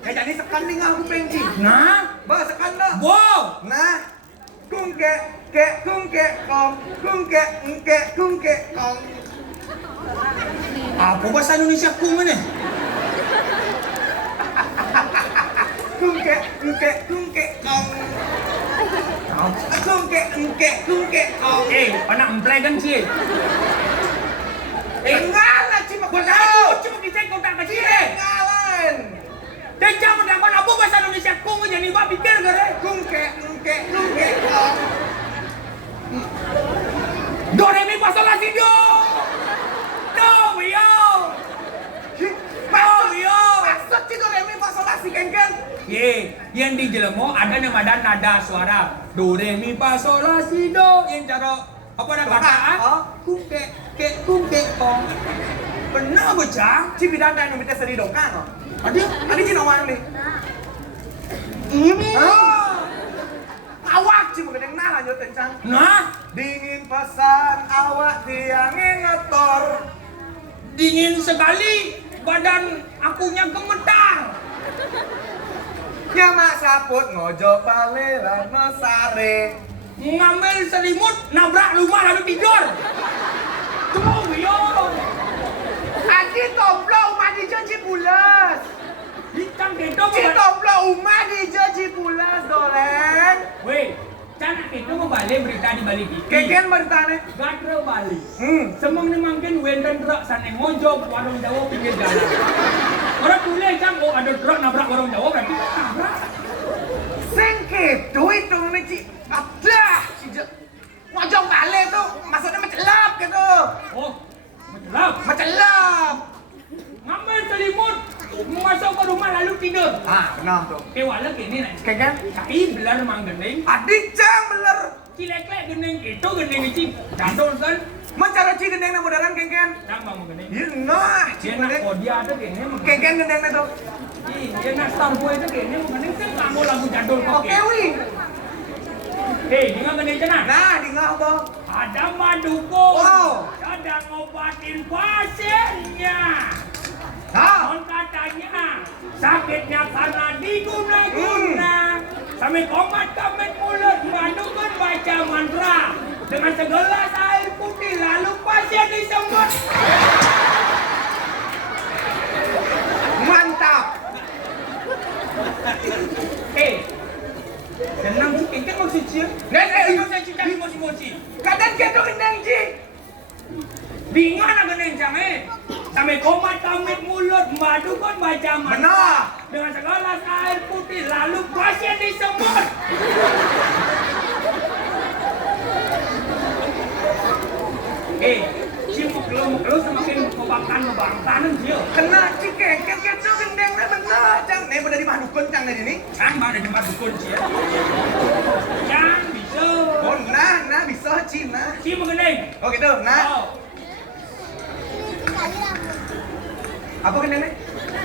Kayak jadi sekan nih aku penci. nah, Bah sekan dah. wow. Nah, kungke kong, kungke kong. Aku bahasa Indonesia kung ini. Kungke kong. Kungke kong. Panak emplay kan sih. Enggak lah cuma Cuma dicek kontak ke sini. Engalan. Dan jangan mendapat apa bahasa Indonesia kung jadi mbak pikir gak Kungke kong. Do re mi fa sol la si do. Do yo. Maksud cik remi fasolasi kengken. Yang di jelemo ada nama nada suara do re mi fa sol la si do yang cara apa nak kata kung ke kong. Benar bocah. Cik bidan dan minta seri dongkang. Ada Cik nawang nih. ini. Awak cik mengeneng nah lanjut kencang. Nah, Dingin pesan awak tiangin ngetor. dingin sekali badan akunya gemetar. Nyamak saput ngojo paleran mesare. Ngambil selimut nabrak rumah lalu tidur. Tuh yo. Aji tomblo mati Cipulas. Hitam gitu Cito pula umah di Cipulas doleng. Weh, canak itu mau balik berita di Bali TV. Keken bertanya. Gatra Bali. Semang ni mangkin wenden truk sana ngojok warung Jawa pinggir jalan. Orang tulis kan, oh ada truk nabrak warung Jawa berarti kan nabrak. Sengke itu meci. Ada. Ngojong balik tuh maksudnya mencelap gitu. Oh, mencelap. Mencelap. Ngambil selimut, masuk ke rumah lalu tidur. Ah, benar tuh. Kewala kini nak. Keken. Kai belar mang gendeng. Adik cang beler. Cilek-lek gendeng itu gendeng isi. Jadul kan. Mencara ci gendeng na modern keken. Nang bang gendeng. Iya nah, ci Dia nak gendeng. oh dia ada kene. Keken gendeng na tuh. Dia nak Starboy itu kene gendeng kan kamu lagu jadul kok. Oke wi. Hei, dengar gendeng cenah. Nah, di ngah apa? Ada madukung. Wow. Sedang ngobatin pasiennya. Nah, Kon katanya sakitnya karena diguna-guna. Sampai komat kamet mulut, madukun baca mantra. Dengan segelas air putih lalu pasien disemut. mantap. Tenang sih, kengkeng mau suci ya? Kengkeng saya cinta moci-moci. Kadang gitu gendeng ci. Bingung nak gendeng jangan. Sampai komat kamit mulut, madukun baca mantra. Benar. Dengan segelas air putih lalu pasien disemut. Si muklu semakin ngebangkan dia. Kena ci keken gitu gendeng na bener. Cang, nih udah di madukun cang dari ini. Kan mana di madukun dia. Jangan bisa. Oh, nah bisa ci nah. Si mengenai. Oh gitu, nah. Oh, Apa gendeng nih?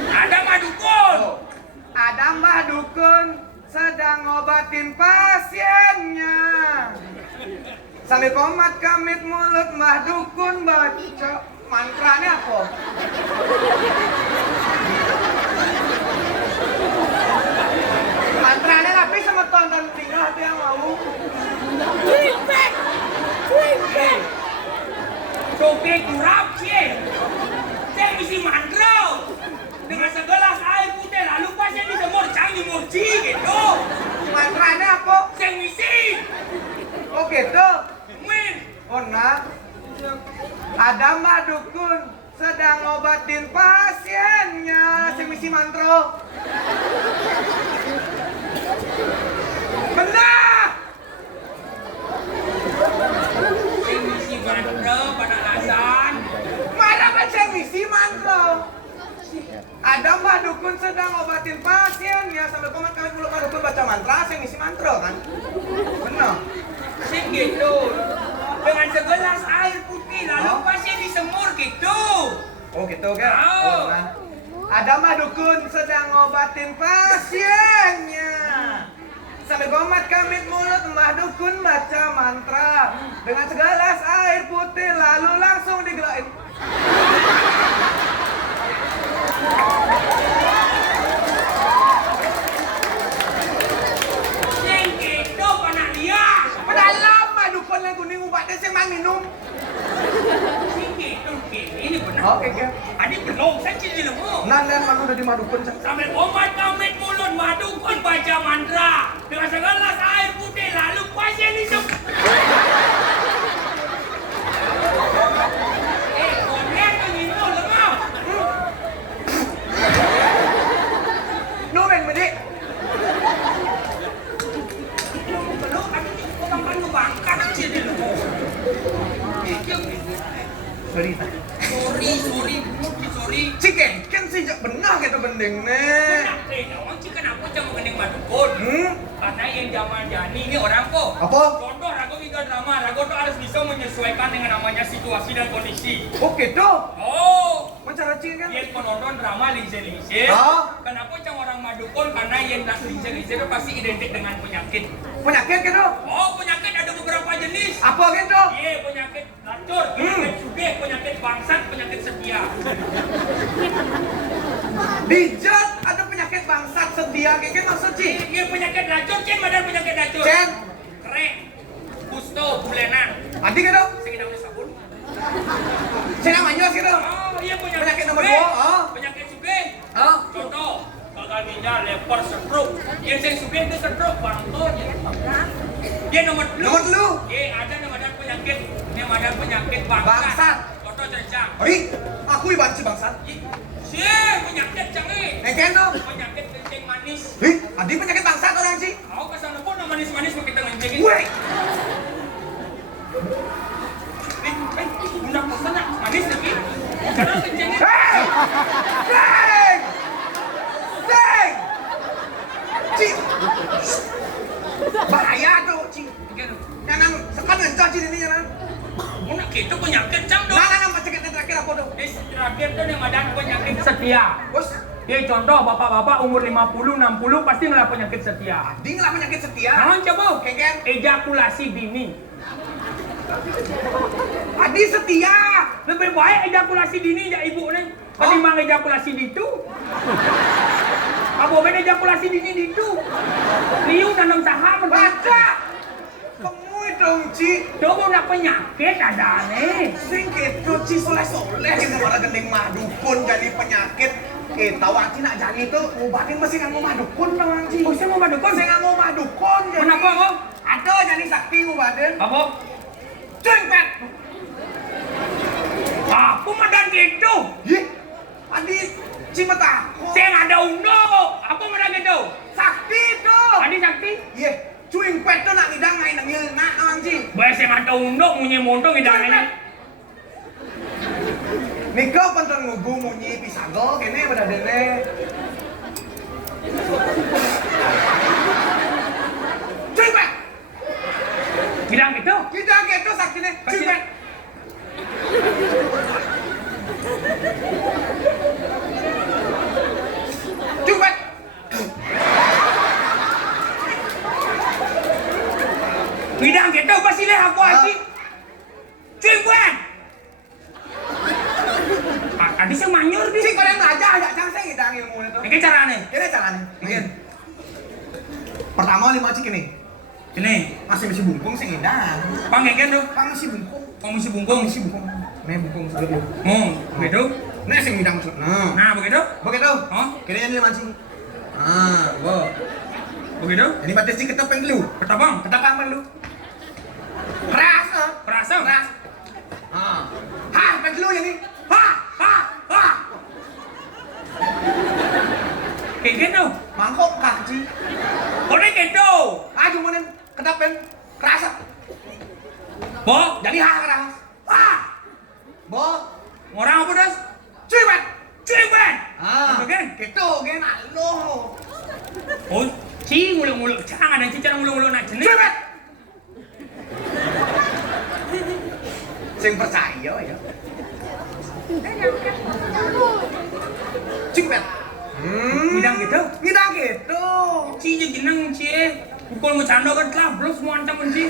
ada madukun. Oh. Ada mbah dukun sedang ngobatin pasiennya. Sambil komat kamit mulut mbah dukun baca mantranya apa? Mantranya tapi sama tonton tinggal tuh yang mau. Coke kurap sih. Saya misi mantra. Dengan segelas air putih lalu pasien disemut. Jangan dimuji gitu. Mantranya apa? Saya misi. Oh gitu. Win. Oh nah. Ada mbah dukun sedang ngobatin pasiennya. Si misi mantro. Benar. Saya misi mantra pada alasan. Mana baca misi mantro? Ada mbah dukun sedang ngobatin pasiennya sambil komat kali mulut mbah dukun baca mantra, si misi mantro kan? Benar. Saya gitu. Dengan segelas air putih lalu Oh. pasien disemur gitu. Oh gitu kan? Oh. Nah. Ada mbah dukun sedang ngobatin pasiennya. Sambil komat kamit mulut mbah dukun baca mantra dengan segelas air putih lalu langsung digelain. Yang gitu panak dia. Pedalam mbah dukun yang kuning ubat dia sing mang minum. Yang gitu ini benar. Oke kan? Adik belum saya cili lemu. Nan mang udah di mbah dukun. Sambil komat kamit mulut madukun baca mantra dengan segelas air putih lalu pasien disemut. Konek begitu lengah. Numen medik. Belum aku tambah ngebangkan cili lemu. Sorry. Ciken kan sih benar gitu bendeng nih. Orang sih kenapa jangan mengenai madukun? Karena yang zaman jani ini orang kok. Apa? Contoh rago tinggal drama, rago tuh harus bisa menyesuaikan dengan namanya situasi dan kondisi. Oh gitu. Oh, Mencara ciken kan? yang penonton drama lincir-lincir. Ah. Kenapa cang orang madukun? Karena yang lincir-lincir itu pasti identik dengan penyakit. Penyakit gitu. Oh, penyakit ada beberapa jenis. Apa gitu? Iya, penyakit racun, penyakit sugih, penyakit bangsat, penyakit setia. Dijat ada penyakit bangsat setia kayak maksud Ci. Iya, penyakit racun, cen badan penyakit racun. Cen. Krek, gusto, bulenan. Adi gitu. Saya namanya sabun. Saya namanya gitu. Oh, iya penyakit Penyakit nomor sugih. 2. Oh. Penyakit sugih ginjal, leper, stroke. Yang sing sugih itu stroke bangkot. Dia nomor lu. Ada nama penyakit. Nama penyakit Bangsat. Contoh cercang. Oi, aku banci bangsat. Si penyakit canggih. Eken dong. Penyakit kencing manis. Adi penyakit bangsat orang Ci. Kau kesana pun manis-manis kita ngencingin. Woi, Udah kesana manis lagi. Karena kencingin. Seng! Ci! Bahaya tuh, Ci. Jangan sekarang enggak Ci ini jangan. Mau nak gitu penyakit cang dong. Nah, penyakit terakhir apa dong? Terakhir tuh yang ada penyakit setia. Bos, Contoh bapak-bapak umur 50, 60 pasti ngelah penyakit setia. Adi ngelah penyakit setia. Naon coba? Keken. Ejakulasi dini. Adi setia. Lebih baik ejakulasi dini ya ibu nih. Ketimbang ejakulasi ditu. Apa beda ejakulasi dini ditu? Liu nanam saham. Baca. Kemui dong, Ci. Coba nak penyakit ada nih. Sing gitu, Ci soleh-soleh. Ini orang gendeng madu pun jadi penyakit. Kita wanci nak jadi tuh ngobatin masih nggak mau madukun bang Wanci. Oh, saya mau madukun? Saya nggak mau madukun. Jadi. Kenapa kok? Ada jadi sakti ngobatin. Apa? Cumpet. Aku madan gitu. Ih, Adi Cimeta. Saya nggak ada undo. Aku madan gitu. Sakti tuh. Adi sakti? Iya, cumpet tuh nak ngidang ngai nangil nak Wanci. Baik saya nggak ada undo, munyi montong hidang ini. Niko penton ngugu munyi pisago kene pada dene. Cumpet. Bilang gitu? Kita gitu sakti nih. Cumpet. Cumpet. Bilang gitu pasti leh aku aji. Cuman. Adi sih manyur di. Si kalian aja ada chance ngidang ilmu itu. Ini caranya. Ini caranya. Bikin. Pertama 5 cik ini. Ini. Masih bungkung sih ngidang. Panggengen tuh. Pang masih bungkung. Komisi bungkung. Masih bungkung. Nih bungkung sebelum. Begitu. Nih sing ngidang. Nah, begitu. Begitu. Oh, Kini ini 5 cik. Bo. begitu. Ini batas cik ketepeng dulu. Ketapang. Ketepang dulu. Keras. Perasa. Keras. Hah, pengen dulu ya nih. Hah. Kayak gitu. Mangkok kaki. Kau ini gitu. Cuma ketepeng keras. Bo, Jadi keras. Bo. orang apa das? Cuy, Cuman. Bagian. gitu, gen alo. Oh, ci ngulung-ngulung. Jangan ada cicara ngulung-ngulung nak jenis. Cuy, sing percaya ya. Cuy, Bidang gitu. Ngidang gitu. Ci je jeneng ci. Pukul ngecando kan telah belum semua antam ci.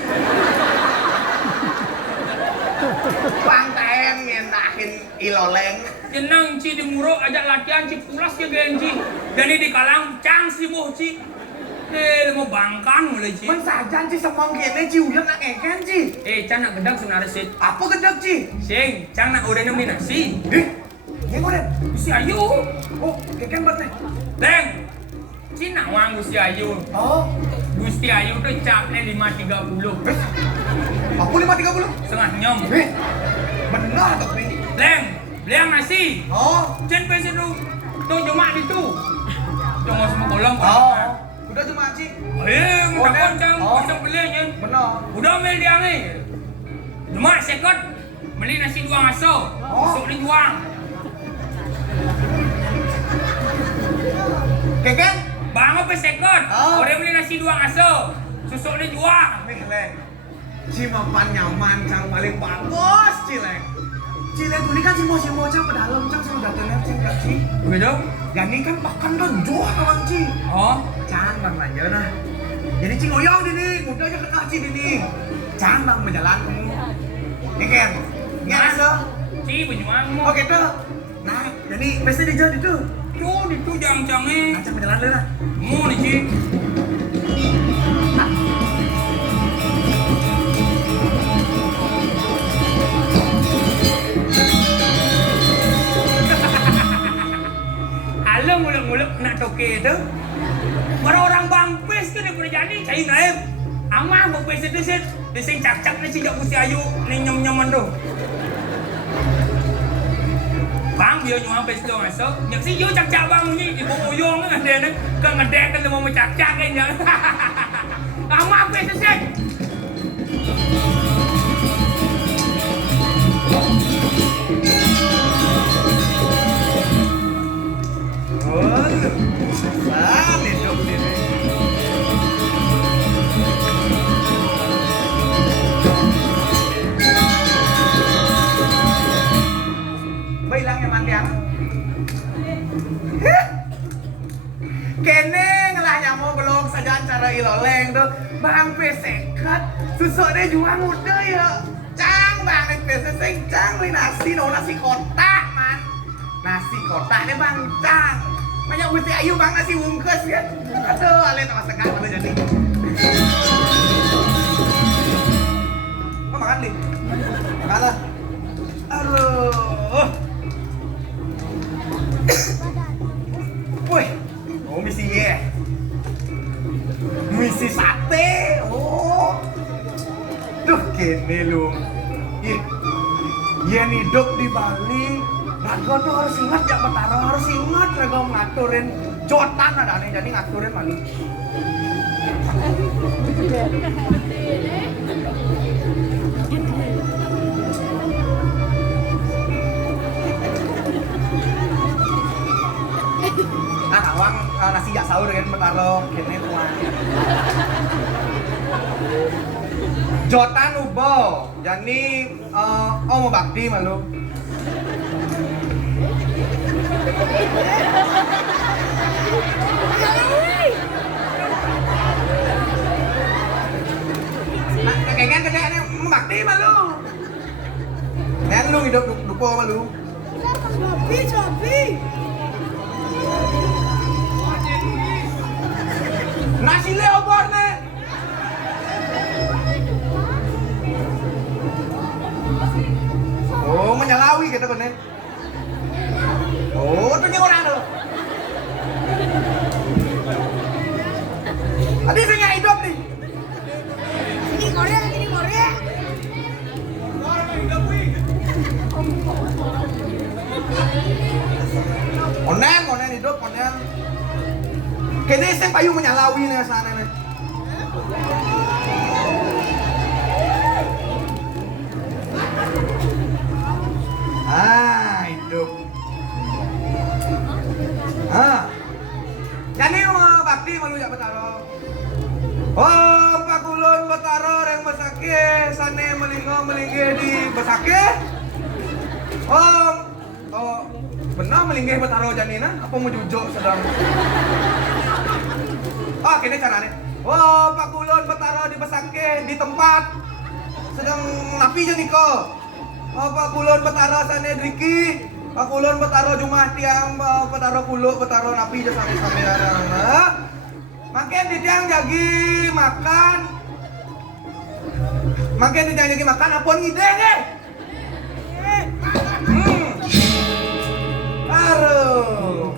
Pangkaen ngendahin iloleng. Jeneng ci di muro ajak latihan ci pulas ke genci. Jadi di kalang cang si boh ci. Mau bangkan mulai ci. Men sajan ci semong kene ci udah nak eken ci. Cang nak gedang sebenarnya sih. Apa gedek ci? Sing, cang nak udah nemenin nasi. Ya udah. Gusti Ayu. Oh, keken bet nih. Leng. Ci nak wang Gusti Ayu. Oh, Gusti Ayu tuh capnya 5.30. aku 5.30. Setengah nyom. Benar tuh nih. Leng, beliang nasi. Oh, Cen pesen lu. Tuh cuma di tu. Tunggu semua kolom. udah cuma ci. Ayo, minta koncang. Oh. Koncang belinya. Benar. Udah ambil dia ni. Cuma sekot. Beli nasi dua ngaso. Besok ni juang. Keken? Bang apa sekot? Oh. Orang beli nasi dua ngaso. Susuk ni juang. Nih, Leng. Cimapan nyaman, cang paling bagus, Cileng. Cileng ini kan cimo-cimo cang ke dalam, cang suruh datangnya cing gak ci. Begitu? Yani kan bahkan dan jual orang ci. Oh. Cang bang lanjut nah. Jadi cing oyong dini, muda aja kena ci dini. Cang bang berjalan kamu. Nih kan? Nggak ada. Ci berjuang mo. Oh gitu. Nah, jadi pesta di jalan itu. Yo, itu jang-jangnya. Nah, cang berjalan dulu nah. Mau ni ci. Alam muluk-muluk nak toke tu. Orang Bang Pes kan yang jadi cai naib. Amah Bang Pes itu sing cak-cak ni sejak usia ayu ni nyem-nyeman tu. Bang dia nyuang Pes tu masuk. Nyak si yo cak-cak bang ni ibu uyong kan dia ni kan ngedek kan mau cak-cak kan dia. Amah Pes tu. Bilang yang mandiang. Kene ngelah nyamuk belum saja cara iloleng tuh. Bang pesekat susah deh juang udah ya. Cang bang nih pesesek cang nih nasi kotak man. Nasi kotak deh bang cang. Banyak mesti ayu bang nasi bungkus ya. Aduh ale tak masakan kalau jadi. Kau makan nih. Makan lah. Aduh. Wih, oh misi ya, misi sate, oh, tuh kene lu, iya hidup di Bali, Rago tuh harus ingat ya Betaro harus ingat Rago ngaturin jotan ada nih jadi ngaturin Bali. Awang nasi jak sahur kan Betaro kene tuan. Jotan ubo, jadi mau bakti malu. Nah, kayaknya mau bakti malu. Nen lu hidup dupo malu. Cobi. Nasi leopar nih. Oh, menyalawi gitu kan nih. Oh, tuh orang tuh. Adi saya hidup nih. Ini Korea. Onen hidup, onen. Kene sing payu menyalawi nih sana nih. Hidup. Jadi mau bakti malu jak Betaro. Oh, Pak Kulon Betaro yang besake, sane melingge di besake. Oh, benar melingge Betaro janina? Apa mau jujuk sedang? Oh, kini caranya. Oh, Pak Kulon Betaro di besake di tempat sedang napi je niko. Oh, Pak Kulon Betaro sana Driki. Pak Kulon Betaro jumah tiang Betaro kuluk Betaro napi je sampai makin di tiang jagi makan. Makin di tiang jagi makan apa ngide deh. Aduh.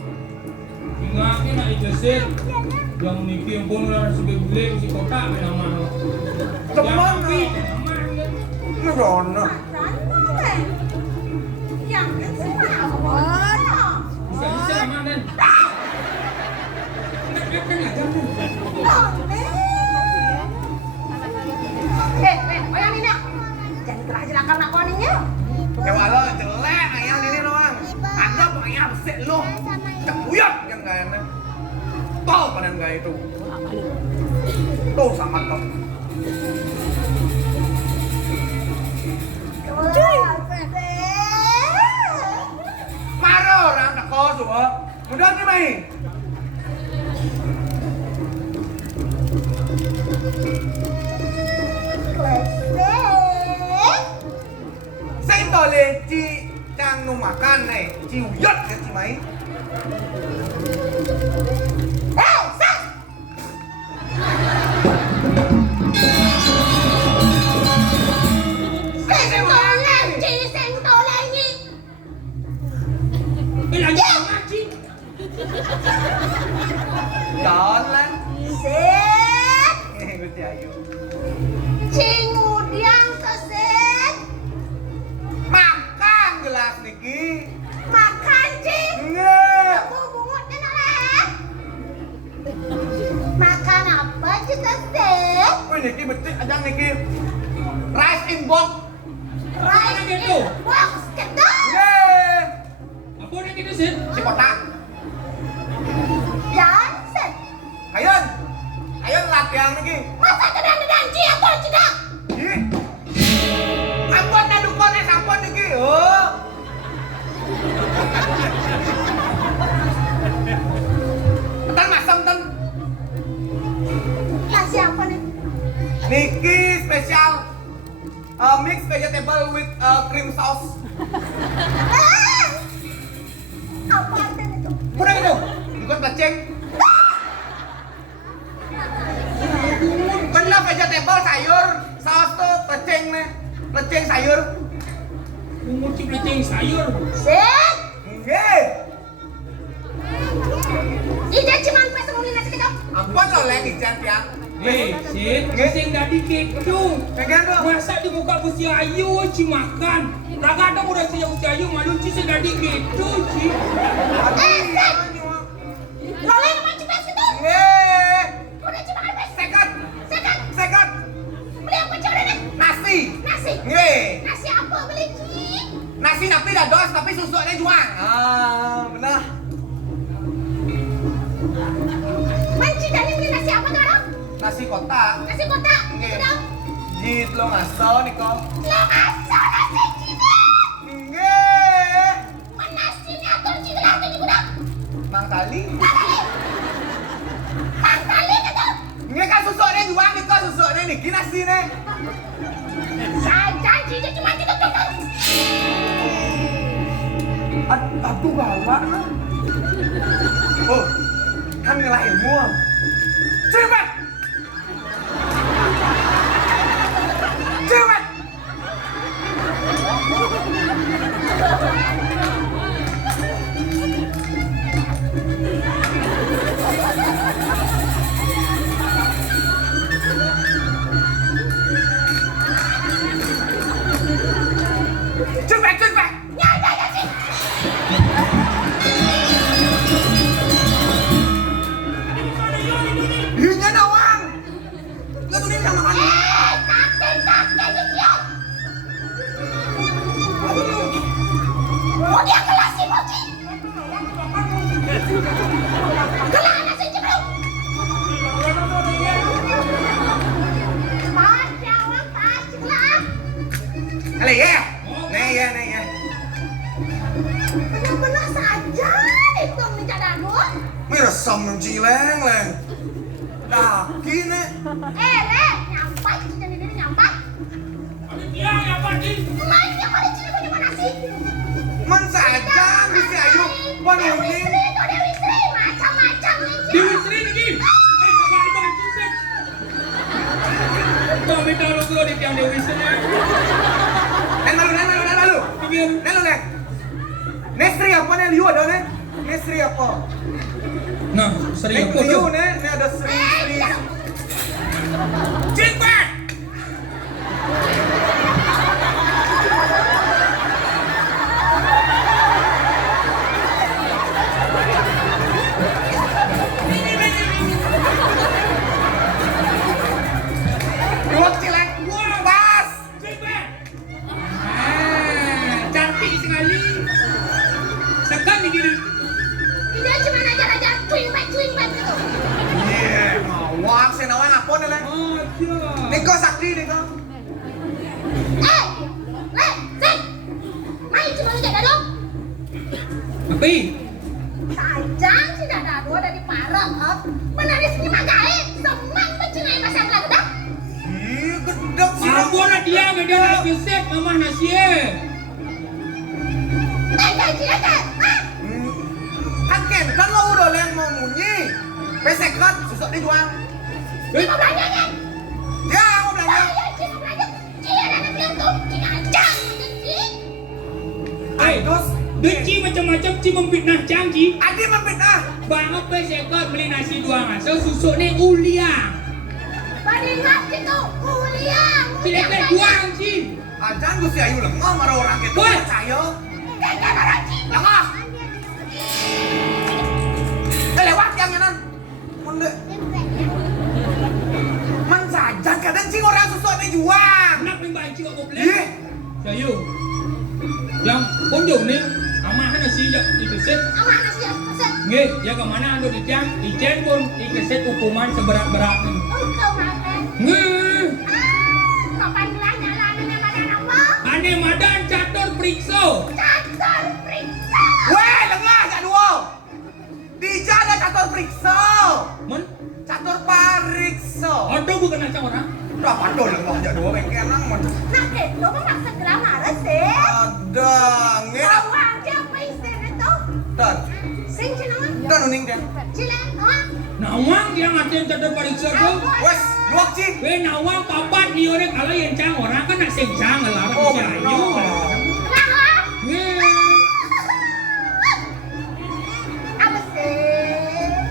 Enggak nak ijazah. Yang niki yang pun lah sebeli si kotak nama. Teman. Ngerono. Yang kesempat. Bisa aman dan. Oyang ini. Jangan kerah jelak karena koninya. Ya walau jelek ayam ini doang. Ada ayam besar lo. Cekuyot yang kayaknya. Tol panen gaya itu. Tuh sangat tol. Maro orang tak kau semua. Mudah ni mai. Saya tole ci cang nu makan nih. Ci uyot kan ci mai. Chọn lên Rice in box. Rice gitu? in box kedok. Nggih. Apa nih gitu sih? Si kotak. Jansen. Ayun. Ayun latihan lagi. Masa kedang-kedang ci apa cedak? Ih. Ampun na dukun sampun iki. Oh. Entar masem ten. Nasi apa nih? Niki spesial mix vegetable with cream sauce. Ah! Apa artinya itu? Murah gitu. Dukun plecing. Bener vegetable sayur, saus tuh plecing nih. Plecing sayur. Menguci plecing sayur. Sik. Nggih. Ida cuma pesan ngomongin nasi kedok. Ampun lo leng ijan tiang. Sih, sing dadi kecu. Pegang dong. Masa di muka busi ayu ci makan. Raga ada udah si busi ayu malu ci sing dadi kecu ci. Sik. Roleh nama cepet situ. Nggih. Udah cuma habis. Second. Second. Second. Beli apa coba nih? Nasi. Nasi. Nggih. Nasi apa beli ci? Nasi tapi dados tapi susuknya juang. Benar. Manci Dani beli nasi apa tuh orang? Nasi kotak. Nasi kotak. Nggih. Sedang. Jit lo ngaso niko. Lo asal nasi cina. Nggih. Mana nasinya tuh cina tuh di gudang. Mang tali. Mang kali gitu. Nggih kan susuknya juang niko susuknya niki nasi nih. Saja cina cuma gitu tuh. Aduh bawa. Oh, kan ngelahin muam. Cepat. Cepat. Cepat, cepat. Ya, ya, ya, sih. Hinya nawang. Enggak tuh dia sama kan. Kakek dia. Oh dia kelasin mochi. Kelaan nasi cebrung. Mas jawab pasti kelaan. Ale ya. Nih ya, nih ya. Benar-benar saja itu minta danun. Miresam cileng, leng. Daki nih. Le, nyampai kita di sini nyampai. Iya, apa sih? Main yang ada cina punya nasi. Man saja Gusti Ayu. Panuni. Dewi Sri itu Dewi Sri macam-macam nih. Dewi Sri lagi. Kakak abang ciset. Kau minta lo dulu di tiang Dewi Sri. Neng lalu. Pikir. Neng lu neng. Nestri apa nih liu ada nih? Nestri apa? Nah, Sri Neng apa liu tuh? nih ada Sri. Cepat. Luak cileng. Pas. Cepat. Cantik sekali. Sekan nih gini. Dia cuma ajar-ajar cuing back gitu. Iya, ngawak sih nawang apa nih leng? Aja. Niko sakti niko. Le, Sik. Main cuma lu jaga dong. Tapi, Sajang si dada dua dari parang, menaris ni magae, semang bercengai pasang lagu dah. Ih, gedek sih. apa lah dia gede lagi set mama nasi. Kan, Kan kan lo udah leng mau munyi. Besek kan susuk dijual. Cina belanja ni. Ya, aku belanja. Cina belanja. Cina dah nak bilang tu, Cina ajang. Terus, deci macam-macam ci memfitnah Cangci. Adi memfitnah. Bang apa sekot beli nasi dua ngaso susuk ni uliang. Bandingan gitu, kuliah. Tidak ada buang ci. Ajan Gusti Ayu lengah marah orang gitu. Woi. Percaya. Kan orang Cina. Lengah. Lewat yang nan. Munde. Man saja kadang cing orang susuk dijual. Nak membaca juga boleh. Ih, Saya. Yang kunjung nih, amahan nasi jak ikeset. Amak nasi ya, keset. Nggih, ya ke mana ando dicang? Ijen pun ikeset hukuman seberat-beratnya. Engkau makan. Nggih. Kapan gelah nyalain badan apa? Ane madan catur periksa. Catur periksa. weh, lengah jak dua. Dija ada catur periksa. Men, Catur pariksa. ada bukan acang orang. Dah padahal lengah jak dua bengkel nang mon. Nak itu memaksa gelah marah sih. Ada, ngira. Kau aja apa istilah itu? Dan, Sing cenangan. dan uning dia. Cilen, ha? Nawang dia ngatain catur periksa tuh. Wes, luak cing. Weh nawang papat dia orang kalau yang cang orang kan nak sencang lah. Oh, Si Ayu. benar. Kenapa? Nggih. Apa sih?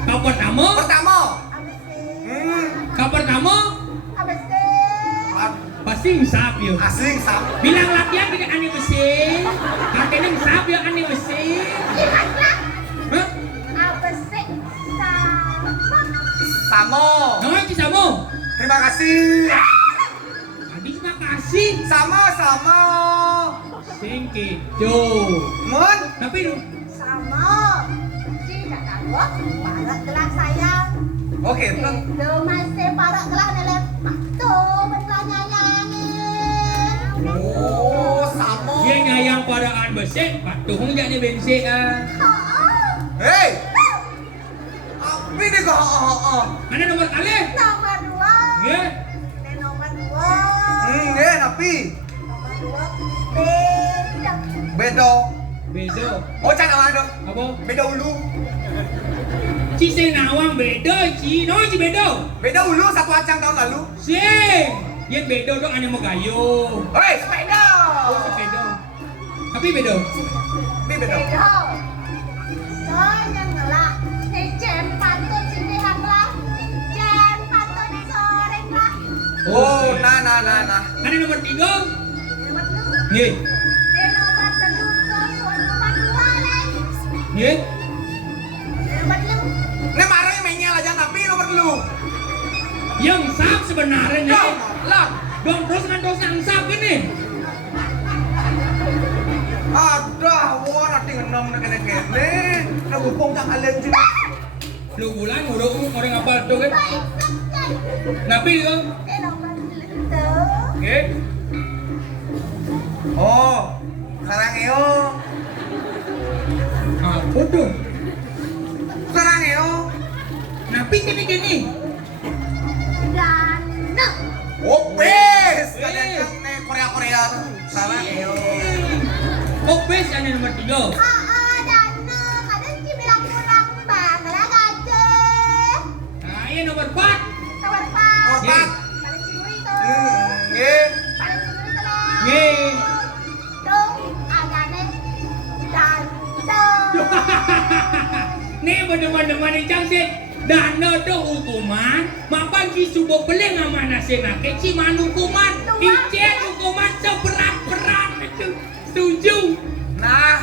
Kau pertama, Pertama. Apa sih? kau pertama Apa sih? pasti sap ya. Asing sap. Bilang latihan tidak aneh besi. Katanya sap ya aneh besi. Lihatlah. Hah? Apa sih? Sama. Samo. Nama kita mo. Terima kasih. Tadi terima kasih. Sama-sama. Singkit. Jo. Mon. Tapi lu. Sama. Tidak tahu. Para gelas sayang. Oke, Itu masih para gelas nelet. Tuh, bentlanya nyayangin. Oh, sama. Dia nyayang paraan besi. Patuh jadi bensin ah. Hei. Apa ni kau? Mana nomor kali? Nomor dua. Ya. Ini nomor dua. Napi. Nomor dua. Beda. Bedo. Bedo. Oh, jangan ada. Apa? Beda ulu. Ci sing nawang bedo ci. No ci bedo. Beda ulu satu acang tahun lalu. Sing. Yang bedo dong aneh mau gayo. Hei, sepeda. Oh, si bedo. Tapi bedo. Ini beda. Beda. Soalnya ngelah. Ini jam patut sini lah. Jam patut sore lah. Oh, nah. Ada nomor 3. Nomor dua. Nggih. Ini nomor telur ke soal nomor dua lagi. Nggih. Ini nomor lima. Ini marah menyel aja napi nomor lu. Yang sap sebenarnya nih. Lah. Dong terus kan dosa yang sap ini. Ada, wah nanti ngenom nak kene. Nak hubung tak kalian juga. Lu bulan nguruk orang apa tuh kan? Baik sekali. Nabi kan? Ini nomor itu. Nggih. Oh, sarang eo. Apa tuh? Sarang eo. Nabi gini. Dan enam. Oh, wes. Wes. Kalian yang Korea tuh. Sarang eo. Oh, best yang nomor 3. Dan enam. Ada yang bilang kurang bangla gajah. Nah, ini nomor 4. Nomor empat. Nomor empat. Paling curi tuh. Nggih. Paling curi tuh lah. Nggih. Tuh, agane. Dan tuh. Nih bener-bener cang sih. Dana tuh hukuman, mapan si subuh peleng sama nasi nak kecil mana hukuman, ijen hukuman seberat-berat itu, setuju? Nah,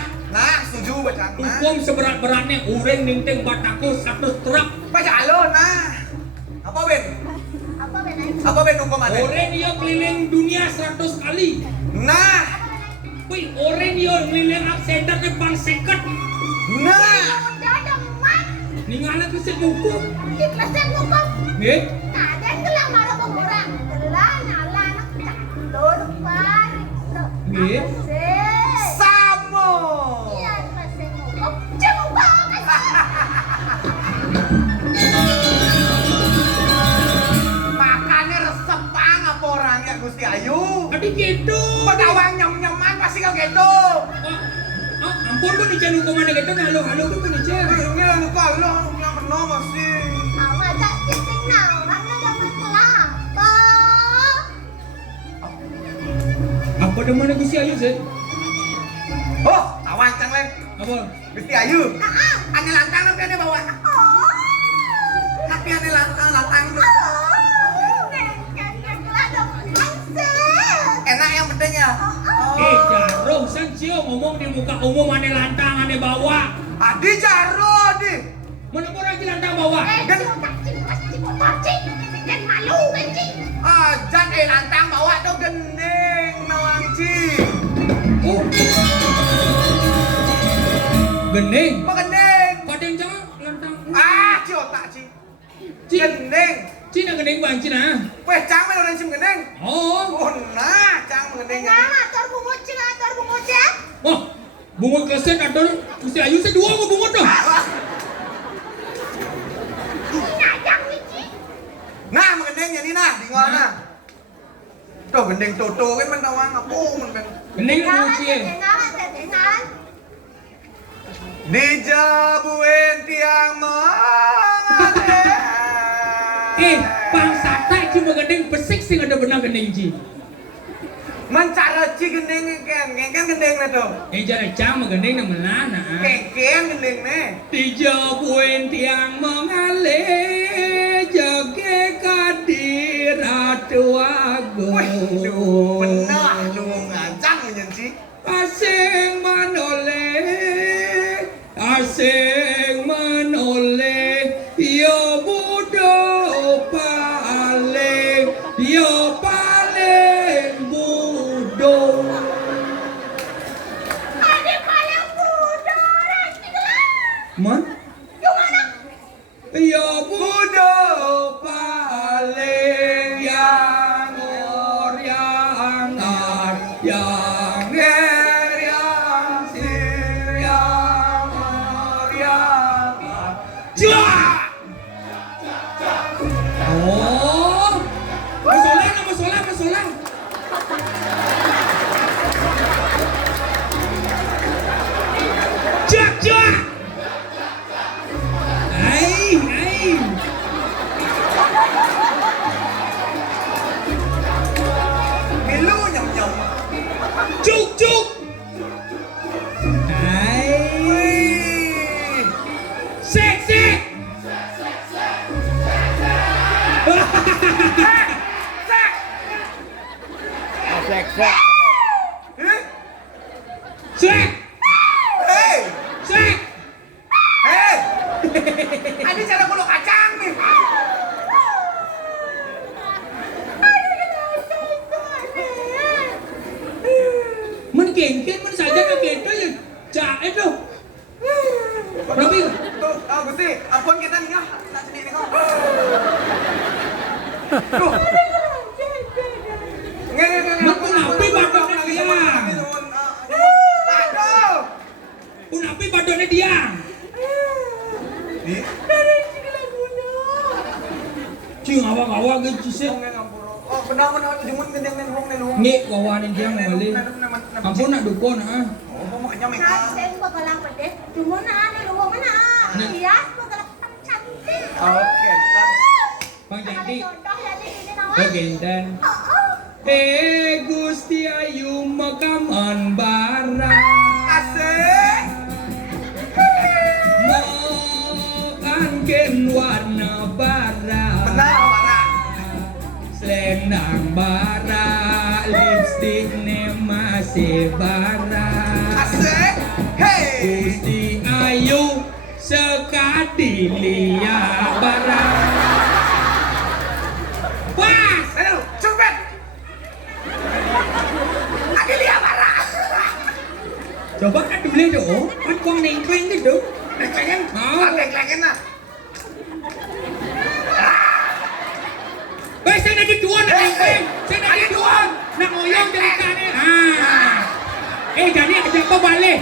setuju bacaan. Hukum seberat-beratnya, orang ninteng bataku satu truk. Baca alon, nah. Apa Ben? Apa benar? Apa Ben hukumannya? Orang dia keliling dunia 100 kali. Nah, Wih, orang dia keliling absender depan seket. nah. Udah deman. Ninggalin keset hukum. Di kelasnya hukum. Nggih. Nah, dan gelang marah pengurang. Gelang nyala anak catur pariksa. Nggih. Apa sih? Samo. Iya, kelasnya hukum. Jangan banget. Makannya resep pang apa orangnya Gusti Ayu. Tadi gitu. Pedawang nyem-nyeman pasti kau gitu. Ampun pun ijen hukumannya gitu, halo tuh pun ijen. Ini lalu kalau yang pernah masih. Awak tak cincin now. Rana dapat kelapa. Apa demana Gusti Ayu sih? Oh, tawan cang leng. Apa? Gusti Ayu. Ane lantang tapi ane bawa. Oh. Tapi ane lantang. Enak yang pedenya. Jarum sensio ngomong di muka umum ane lantang ane bawa. Adi jaro adi. Mana orang lagi lantang bawa? Malu kan cik? Jan lantang bawa tuh gendeng. Gening. Mengending. Kodeng jangan lantang. Ah, ci otak ci. Ci. Gending. Ci nak gening bang Ci nah. Weh, cang melo nang sim gending. Oh. Oh, nah, cang mengending. Ator bungut cing, ator bungut cing. Oh. Bungut keset ada mesti ayu saya dua mau bungut dah. Nyajang nih cing. Nah, mengending jadi nah, di ngona. Tuh gending toto kan man tawang apa man ben. Gening nak Tenangan, Ci. tenangan. Dijabuin tiang mengalir. Bang Sata Ci mengending besik sing ada benang gening Ci. Mencara ci gending kan gending na tuh. Jara cang mengending nak melana. Keken gending ne. Dijabuin tiang mengalir joge kadiratu agung. Wih, benar lu ngancang nyen ci. Asing menoleh, yo budo paling, yo paling budo. Adik paling muda, ranting lah. Man? Gimana? Yo budo paling yang or yang ar yang er yang sir yang or yang ar. Jua! Oh, masolang. Jak. Ai. Milu nyam. Cuk. Ai. Wih. Sek. Sek. Eh? Sek. Hei. Sek. Hei. Ini cara kulo kacang nih. Men kengken men saja ke kento ya. Cak itu. Tapi Tuh, Gusti, ampun kita nih nak sini nih kau. Tuh. Nge. men punapi badone diang. Aduh. Punapi badone diang. Di. Cing awak gitu sih. Oh, benar jumun gendeng nenhong. Ngi wawanin diang mali. Ampun nak dukun ah. Oh, makanya mereka. Nasib bakalan pedeh. Cuma na luwang mana? Hias bakalan cantik. Oke, Bang Jandi. Contoh jadi ini nawan. Kegenten. Oh. Gusti Ayu makaman barang. asik. Makan ken warna bara. Benar, Pak. Selendang bara, lipstick ne masih bara. Asik. Hey. Gusti Ayu sekadi liya bara. Wah, Ayo, cepet. Adelia marah. coba kan dulu dong, kan kuang nengkleng gitu. Pengen? Mau. Pengen nah. Weh, saya nak dijual nak nengkleng, saya nak dijual, nak ngoyong jadi kane. Jadi ajak kau balik.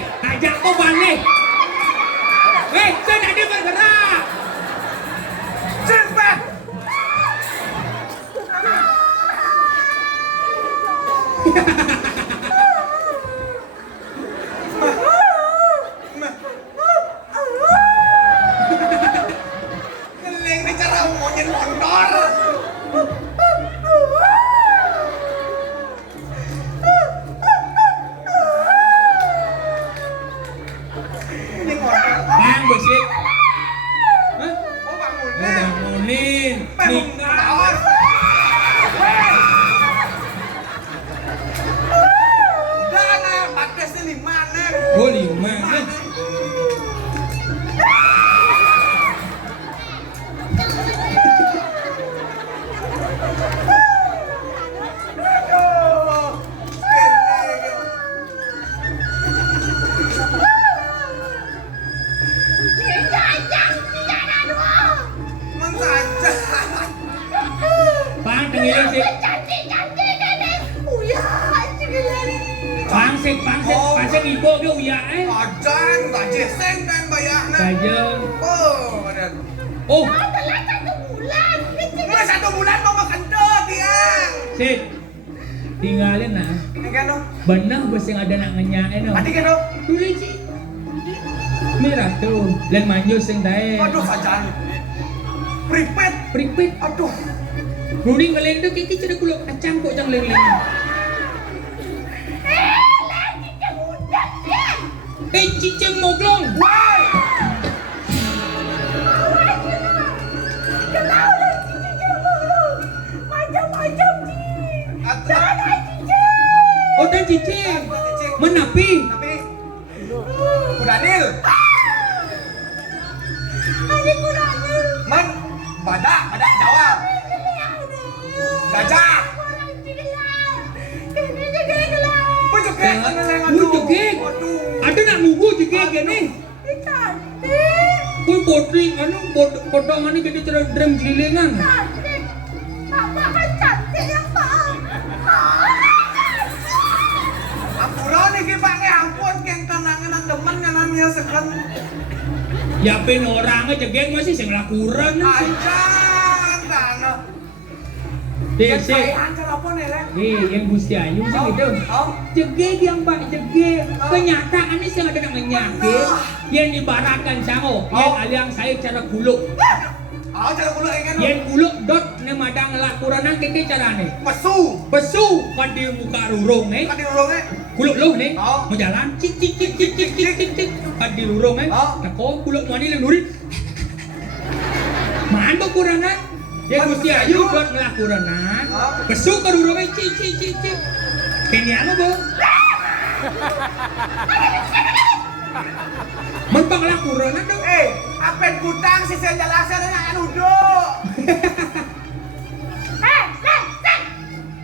Weh, saya nak dia bergerak. Cepet. Ngeling nih cara monyet motor. Ini motor. Bang bersih. Hah? Oh, bangun. Bangunin. Ninggal. Bangun. Pangsek ibu ke uya Adan tak jeseng kan bayarnya. Saja. Oh, adan. Oh, Telah 1 bulan. Udah 1 bulan mau makan tuh tiang. Sik. Tinggalin nah. Ini kan dong. Benang bos yang ada nak ngenyain no. Adik kan dong. Dulu Ci. Merah tuh. Lain manjo sing dae. Aduh sajan. Pripet. Aduh. Ruling ngelendo kiki cedek kulo kacang kok jang leng-leng. Lagi kemudian sih. Cicing moglong. Wah. Kenapa cicing dulu? Macam-macam sih. Aduh. Jangan cicing. Oh dan cicing. Menapi. Tapi udah nil. Adik kurangnya. Man, badak Jawa. Gajah. Jegek. Ada nak nunggu jegek gini. Kue potring anu potongan ini gede cerah drem jelilingan. Ampura nih ki pakai ampun keng kenangan nang demen ngananya seken. Ya pen orangnya jegek masih sing lakuran sih. Ajan kana. Dek. Ancar apa nih lek? Yang Gusti Ayu sih gitu. Jegek yang Pak jegek. Kenyataannya sih ada yang menyakit. Yang ibaratkan sango. Yang aliang saya cara kuluk. Oh, cara kulo kan. Yang kuluk dot ne madang lakuranan keke carane. Pesu kan di muka rurung nih. kan diurungnya. Kuluk lu nih. Oh. Mau jalan cik kan di rurung nih. Oh. Tako kuluk mani le nurit. Man bakuranan. Yang Gusti Ayu dot ngelakuranan. Oh. Pesu ke rurungnya cik. Keniano bo. Mentang lakuranan dong. Apen gudang si saya jelasin anak duduk.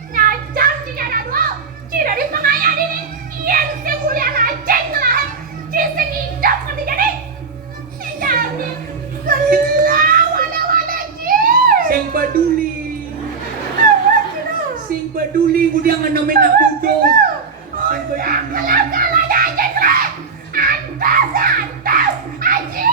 Nyajang di jalan dua. Ci dari pengayaan ini. Yang semulia lajeng lah. Ci sengidap ngerti jadi. Jadi gelau wala-wala Ci. Sing peduli gudang namen nak duduk. Sing peduli. Kalah lajeng lah. Antas. Aji.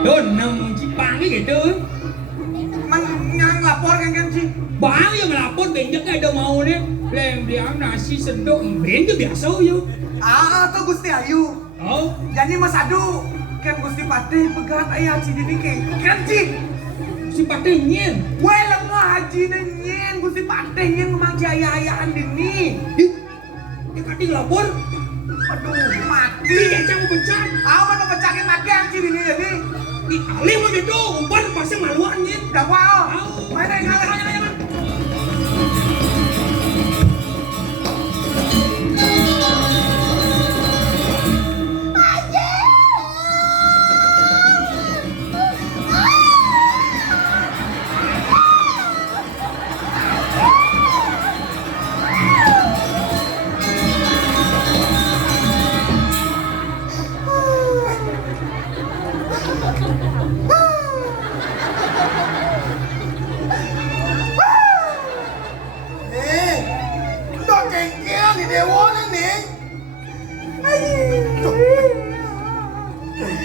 Don nang cipang gitu. Man yang lapor kan sih. Bang yang lapor benjek ada mau nih. Lem dia nasi sendok benjek biasa yuk. Tuh Gusti Ayu. Oh, Jadi Mas Adu kan Gusti Patih pegat ayah haji ini kan sih. si patinya. Weh lengah haji nyen Gusti Patih nyen memangki ayah-ayahan dini. Dia kating lapor. Aduh mati. Dia jangan pecat. Awan mau pecakin mati haji dini jadi. Di kali mau gitu, umpan pasti maluan nih. Udah wow. Mana yang ngalah?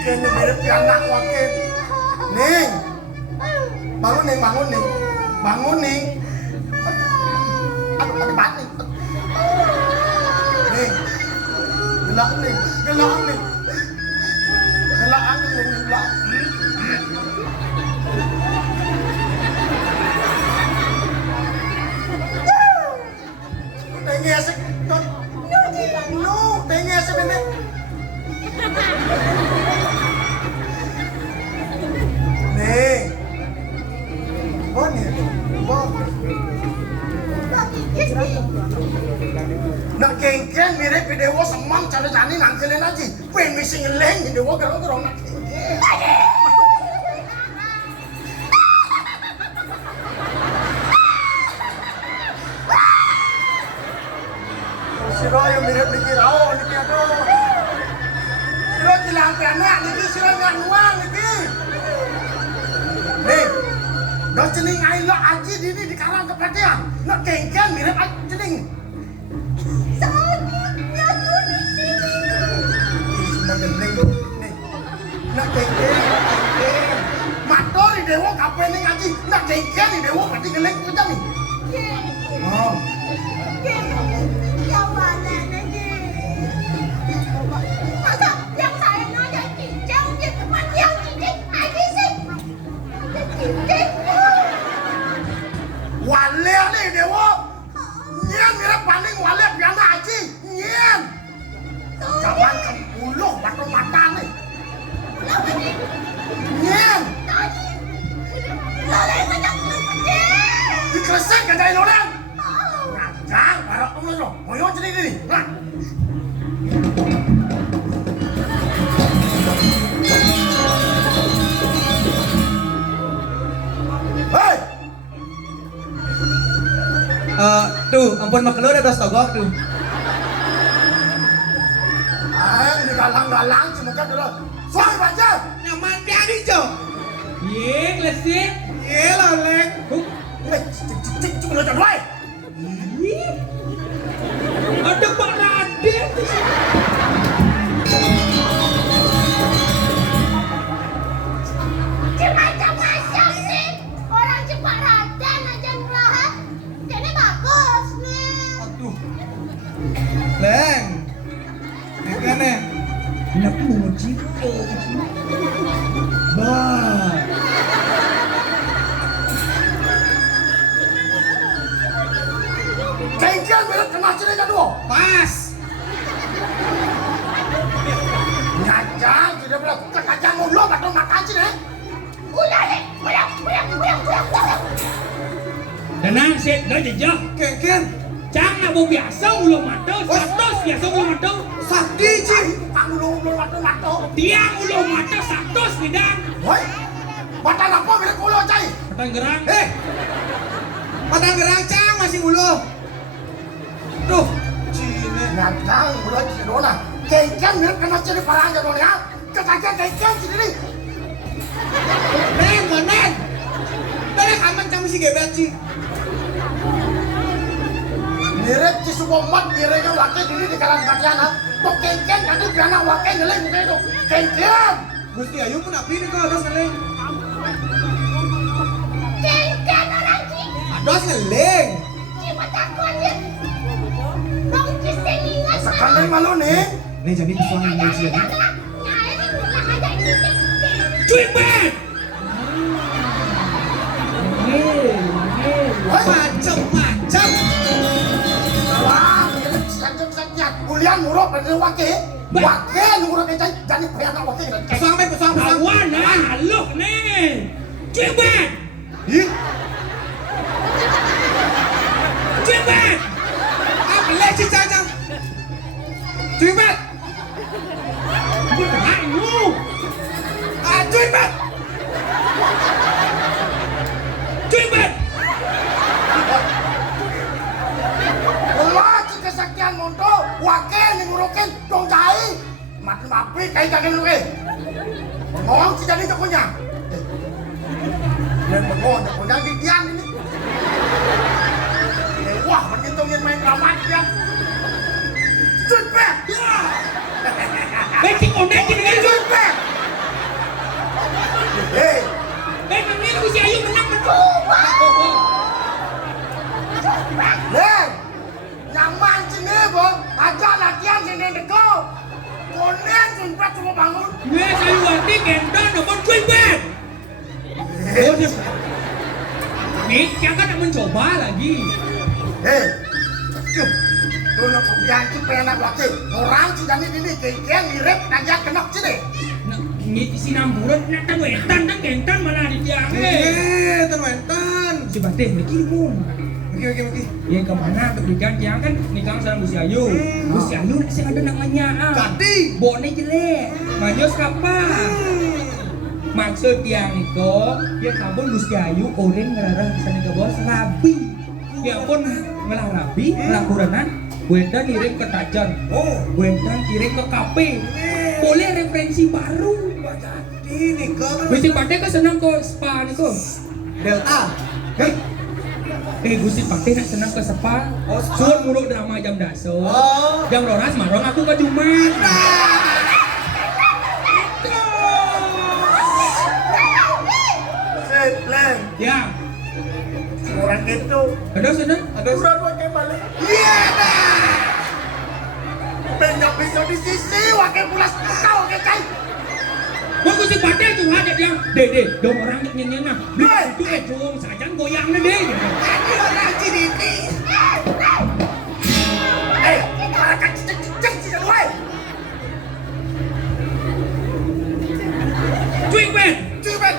Kayaknya mirip si anak wakil. Ning, bangun ning. Aku mati. Ning, gelak ning. Tengesek, tengesek nenek. Nih, nak kengkeng mirip video semang cara jani nangkelin aja. Pengen misi ngeleng video garong nak kengkeng. Si Roy mirip Niki Rao, Niki aduh. Si Roy bilang ke anak, Niki si Roy nggak nuang Niki. Aji dini di karang kepatian. Nak kengken mirip aja jening. Sakitnya tuh di sini. Sudah jening tuh. Nih. Nak kengken. Mator di dewa kapening aji. Nak kengken di dewa pati geleng kita nih. Oh. Yang mana aja? Masa yang saya nanya cincang di tempat yang cincang aja sih? Cincang. Wale nih dewa. Nyen mirip paling wale piana aji. Nyen. Kapan ke uluh batu mata nih. Nyen. Loleh macam gede. Dikresek ke jahil orang. Ngajak barok kamu loh. Moyo jadi ini. Nah. Hei. Tuh, ampun makelur ada stogok tuh. Ini galang-galang semoga dulu. Suami baca. Nyaman dia nih Jo. Yeng lesit. Iya lah Leng. Cik lu jangan. Ada Pak Raden di sini. Macam-macam sih. Orang Jepang Raden aja murahan. Jadi bagus nih. Aduh. Leng. Yang kene. Nak muji. Bah. Kengkel mirip kena ciri kedua. Pas. Ngajak tidak boleh kekajang mulu atau makan ciri. Udah. Tenang sih, dah jejak. Kengken. Jangan mau biasa ulo mata, satu biasa ulo mata. Sakti Ci. Kamu lu matu. Tiang ulo mata satu bidang. Woi. Batang apa mirip ulo cai? Petang gerang. Padang geracang masih ulu. Tuh. Cine. Ngajak ulo ciri dona. Kengkel mirip kena ciri parang jadi ya. Kekajang kengkel ciri. Neng, Neng. Neng aman kami si gebet Ci. Mirip ci subomat miripnya wakil dini di kalang katiana. Tok kengkel nanti piana wakil ngeleng gitu. Kengkel. Gusti Ayu pun api nih kok ados ngeleng. Kengken orang Ci. Ados ngeleng. Ci matakonnya. Bang Ci selingan. Sekali malu nih. Nih jadi suami mau sih. Nyai ini bilang ada cincang. Cuy bet. Macam-macam. Wah, mirip siang-siang. Kuliah murah pada wakil. Wakil murah kecai. Jadi piana wakil. Pesang. Awan lah, halo nih. Cuy bet. Ih, Cuy bet. apa leci cacang? Cuibet. Ayo. Cuibet. Cuy bet. Wah, jika sekian monto, wakil yang ngurukin dong jahil. Mati mapi, kayak jangan ngurukin. Bengong si jadi jokonya. Dan bengong, jokonya di tiang ini. Wah, menghitungin main ramat ya. Cuipet! Becik onek gini kan. Cuipet! Hei, Ini si Ayu menang. Leng! Nyaman sini, Bang. Aja latihan sini deko. Konen cuipet cuma bangun. Gue Ayu Wati gendong nomor cuy bet. Nih, jangan nak mencoba lagi. Hei, tuh nak kebiang ci penak wakil. Orang si jadi ini kengkeng mirip ngajak kenok sini. Nah, ini si namburan nak tan wetan tan gentan malah di tiang. Tenwentan. Si Batih mikir bung. Oke. Ya kemana untuk dikan tiang kan nikah sama Gus Ayu. Gus Ayu nak ada namanya. Gadi. Bone jelek. Majos kapan? Maksud tiang itu, dia kabur Gus Ayu orang ngerarah sana ke bawah rabi. Ya pun ngelah rabi, ngelakurenan, Wendan kirim ke Tajan. Wendan kirim ke KP. Boleh referensi baru. Jadi nih kok. Bisa pakai ke senang ke spa nih kok. Delta. Hei, Gusti Pakde nak senang ke sepa. Suruh mulu drama jam daso. Jam roras marong aku ke Jumat. Setlen. Ya, Orang itu. ada sana. Ada surat wakil balik. Iya dah. Banyak bisa di sisi wakil pulas kau ke cai. Wah Gusti Pakde tuh ada dia. Deh, dong orang nyenyen nah. Itu ejong sajan goyang na deh. Orang ciniti. Orang kacik cik woi. Cuy ben. Cuman.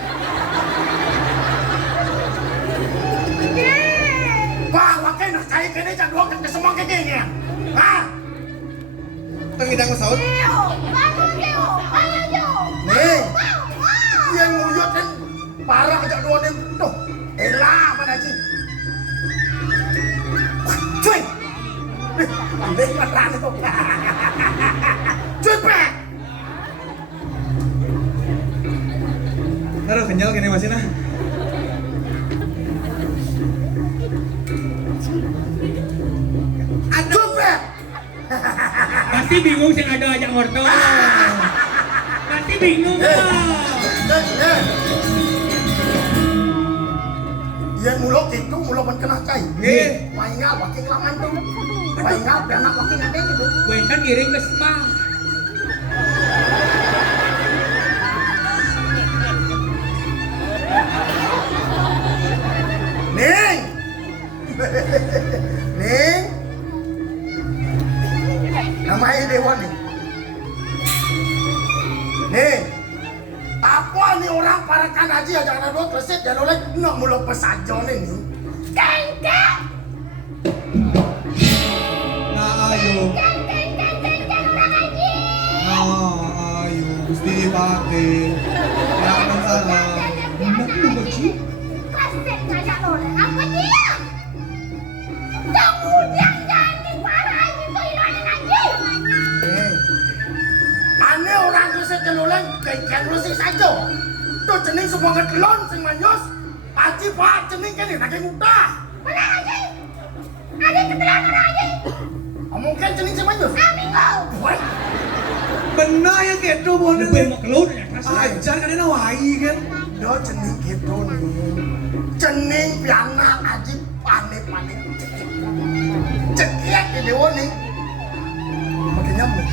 Wah, wakil nak cai kene cak dua ke semua ke gini. Hah? Tengidang saud. Nih. Yang nguyut kan parah cak dua ni. Tuh. Elah mana sih? Cuy. Ambil matang tu. Cuy pe. Aduh kenyal gini masih nah. Cuy pe. Pasti bingung sih ada ajak wortel. Pasti bingung. Yang mulok itu mulok man kena cai. Nggih. Maingal wakil laman tu. Maingal anak wakil ada gitu. Gue kan giring ke spa. Ning. Ning. Namanya Dewan nih. Ning. Apa nih orang parakan haji aja karena dua kleset dan oleh nak mulok pesajo nih. Kengkeng. Nah ayo. Nah ayo Gusti Pakde. Jangan salah. Enak lu beci. Kasih ngajak oleh apa dia? Kemudian jadi para itu hilang lagi. Ane orang kleset dan oleh kengkeng lu sih sajo. Tuh cening semua ngetelon sing manyos. Aji pak cening kan ini lagi muda. Mana lagi? Ada keterangan lagi? Mungkin cening sing manyos. Minggu. Woi. Benar yang gitu Lu boleh. pengen mau keluar ya kasih. Ajar kan ini wai kan. Do cening gitu nih. Cening piana aji pane-pane cekik. Cekik di dewa nih. Makin nyambung.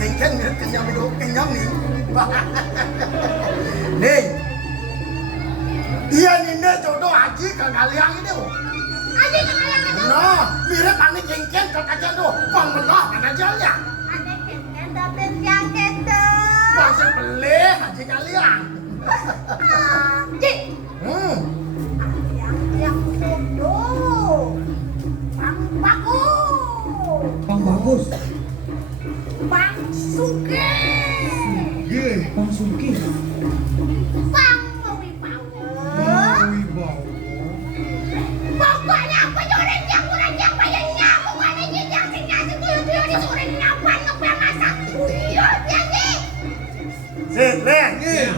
Kengkeng mirip kenyam itu, kenyam nih. Nih. Iya nih jodoh aji ke kalian ini. Aja kalian itu. Nah, mirip ane kengkeng ke kajian tuh. Bang belah mana ajalnya. Ada kenten dapet yang itu. Pasal pelih aji kalian. Cik. Yang jodoh. Bang bagus. Bang bagus. Bang suke. Bang Suki. Bang wibawa. Pokoknya apa orang yang kurang yang bayarnya bukan aja yang tinggal tuyul-tuyul di sore nyapan ngebayar masak. Tuyul biasa. Setlen.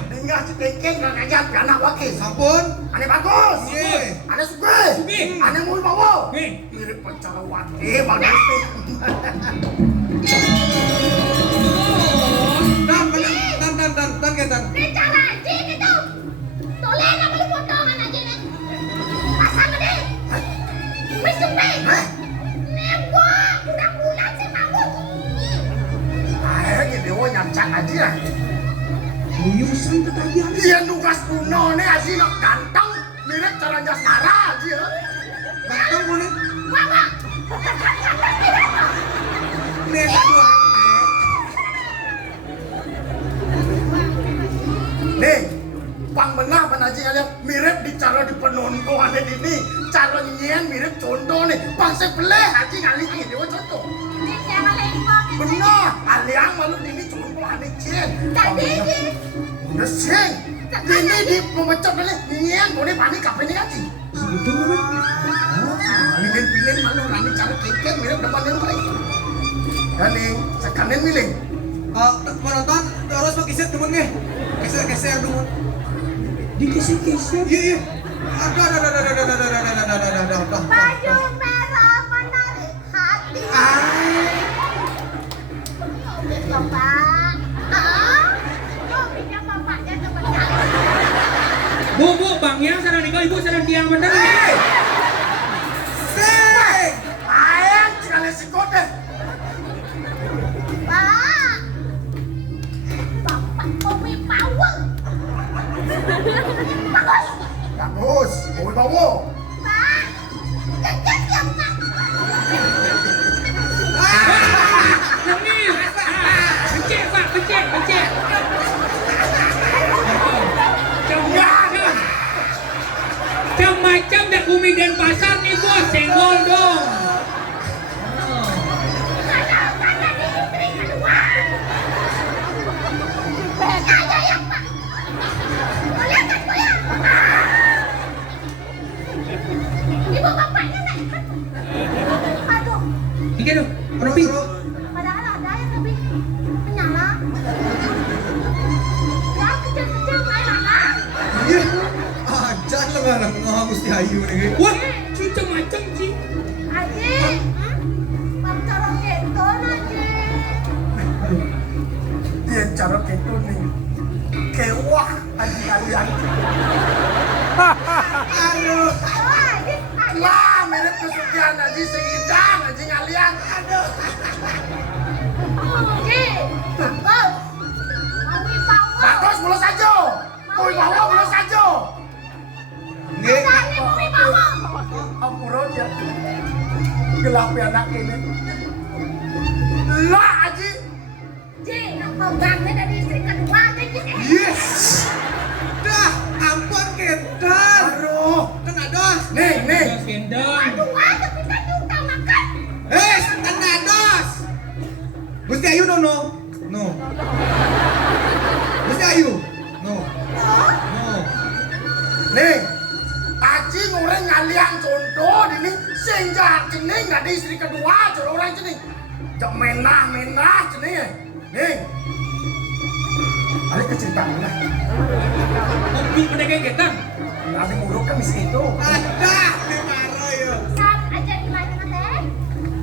Tinggal si kengkeng ke kajian piana wakil. Sampun. Ane bagus. Nggih. Ane suke. Suki. Ane mau bawa. Nih. Mirip pacara wakil bang Gusti. Dan ketan. Bicara aja gitu. Toleh nama lu potongan aja nih. Pasang deh. Wis supe. Nebo kurang bulan sih mamut. Ayo dewa nyancak aja. Luyusan ketagihan. Iya nugas kuno nih aji nak ganteng. Mirip cara jasmara aja. Datang boleh. Mama. Nih dua. Nih, pang benar pan aji kalian mirip di cara di penonton ada di ini. Cara nyanyian mirip contoh nih. Pang sebelah aji kali ini dewa contoh. Ini jangan lembok. Benar, aliang malu di ini contoh ada cien. Tadi ini. Udah sing. Ini di pemecot ini nyanyian boleh panik apa ini aji. Segitu lu. Pilih malu rani cara keket mirip depan yang baik. Dan nih, sekanin milih. Menonton harus pakai set temen nih. Geser dulu. Dikisih-kisih. Iya. Baju merah menarik hati. Bapak. Mobilnya bapaknya teman-teman. Bu, Bang Yang sarang nikah, Ibu sarang tiang bener. Ayam sekali si kode. Pak. Bapak Tommy Power. Bagus. Bagus, mau bawa. Pak. Kecil ya, Pak. Ini. Becek, Pak, becek. Macam dak Bumi dan Pasar nih bos, senggol dong. Karena di istri kedua. Ya, Pak. Kau lihat kan, Bu, ya? Ibu bapaknya naik kan? Aduh, Tiga dong, Robi. padahal ada yang lebih menyala. Ya, kecil-kecil kayak anak. Iya. Ajan lah nggak mesti hayu nih. Wah, cucu macam sih. Aji, pacaran gitu, Aji. Dia cara gitu nih. Kewah aji kalian. Aduh. Oh, Aji, Aji. Lah, mirip kesukian aji sehidang aji ngalian. Aduh. Aji, bagus. Mami power. Bagus, mulus aja. Mau bawa mulus aja. Nggih. Dari Mami power. Ampura dia. Gelap ya anak ini. Lah aji. Ji, kau gangnya dari istri kedua, Ji. Yes. Dah, ampun kendan. Aduh. Kena dos. Nih. Gendong. Aduh, tapi kan diutamakan. Kena dos. Gusti Ayu no. Gusti Ayu. No. Nih. Aji ngoreng ngalian contoh ini senja jening nggak di istri kedua cara orang jening. Jok menah jening. Nih. Balik ke cerita ini lah. Hobi pedagang getan. Nanti muruk kan misi itu. Ada di mana ya? Saat aja di mana, Teh?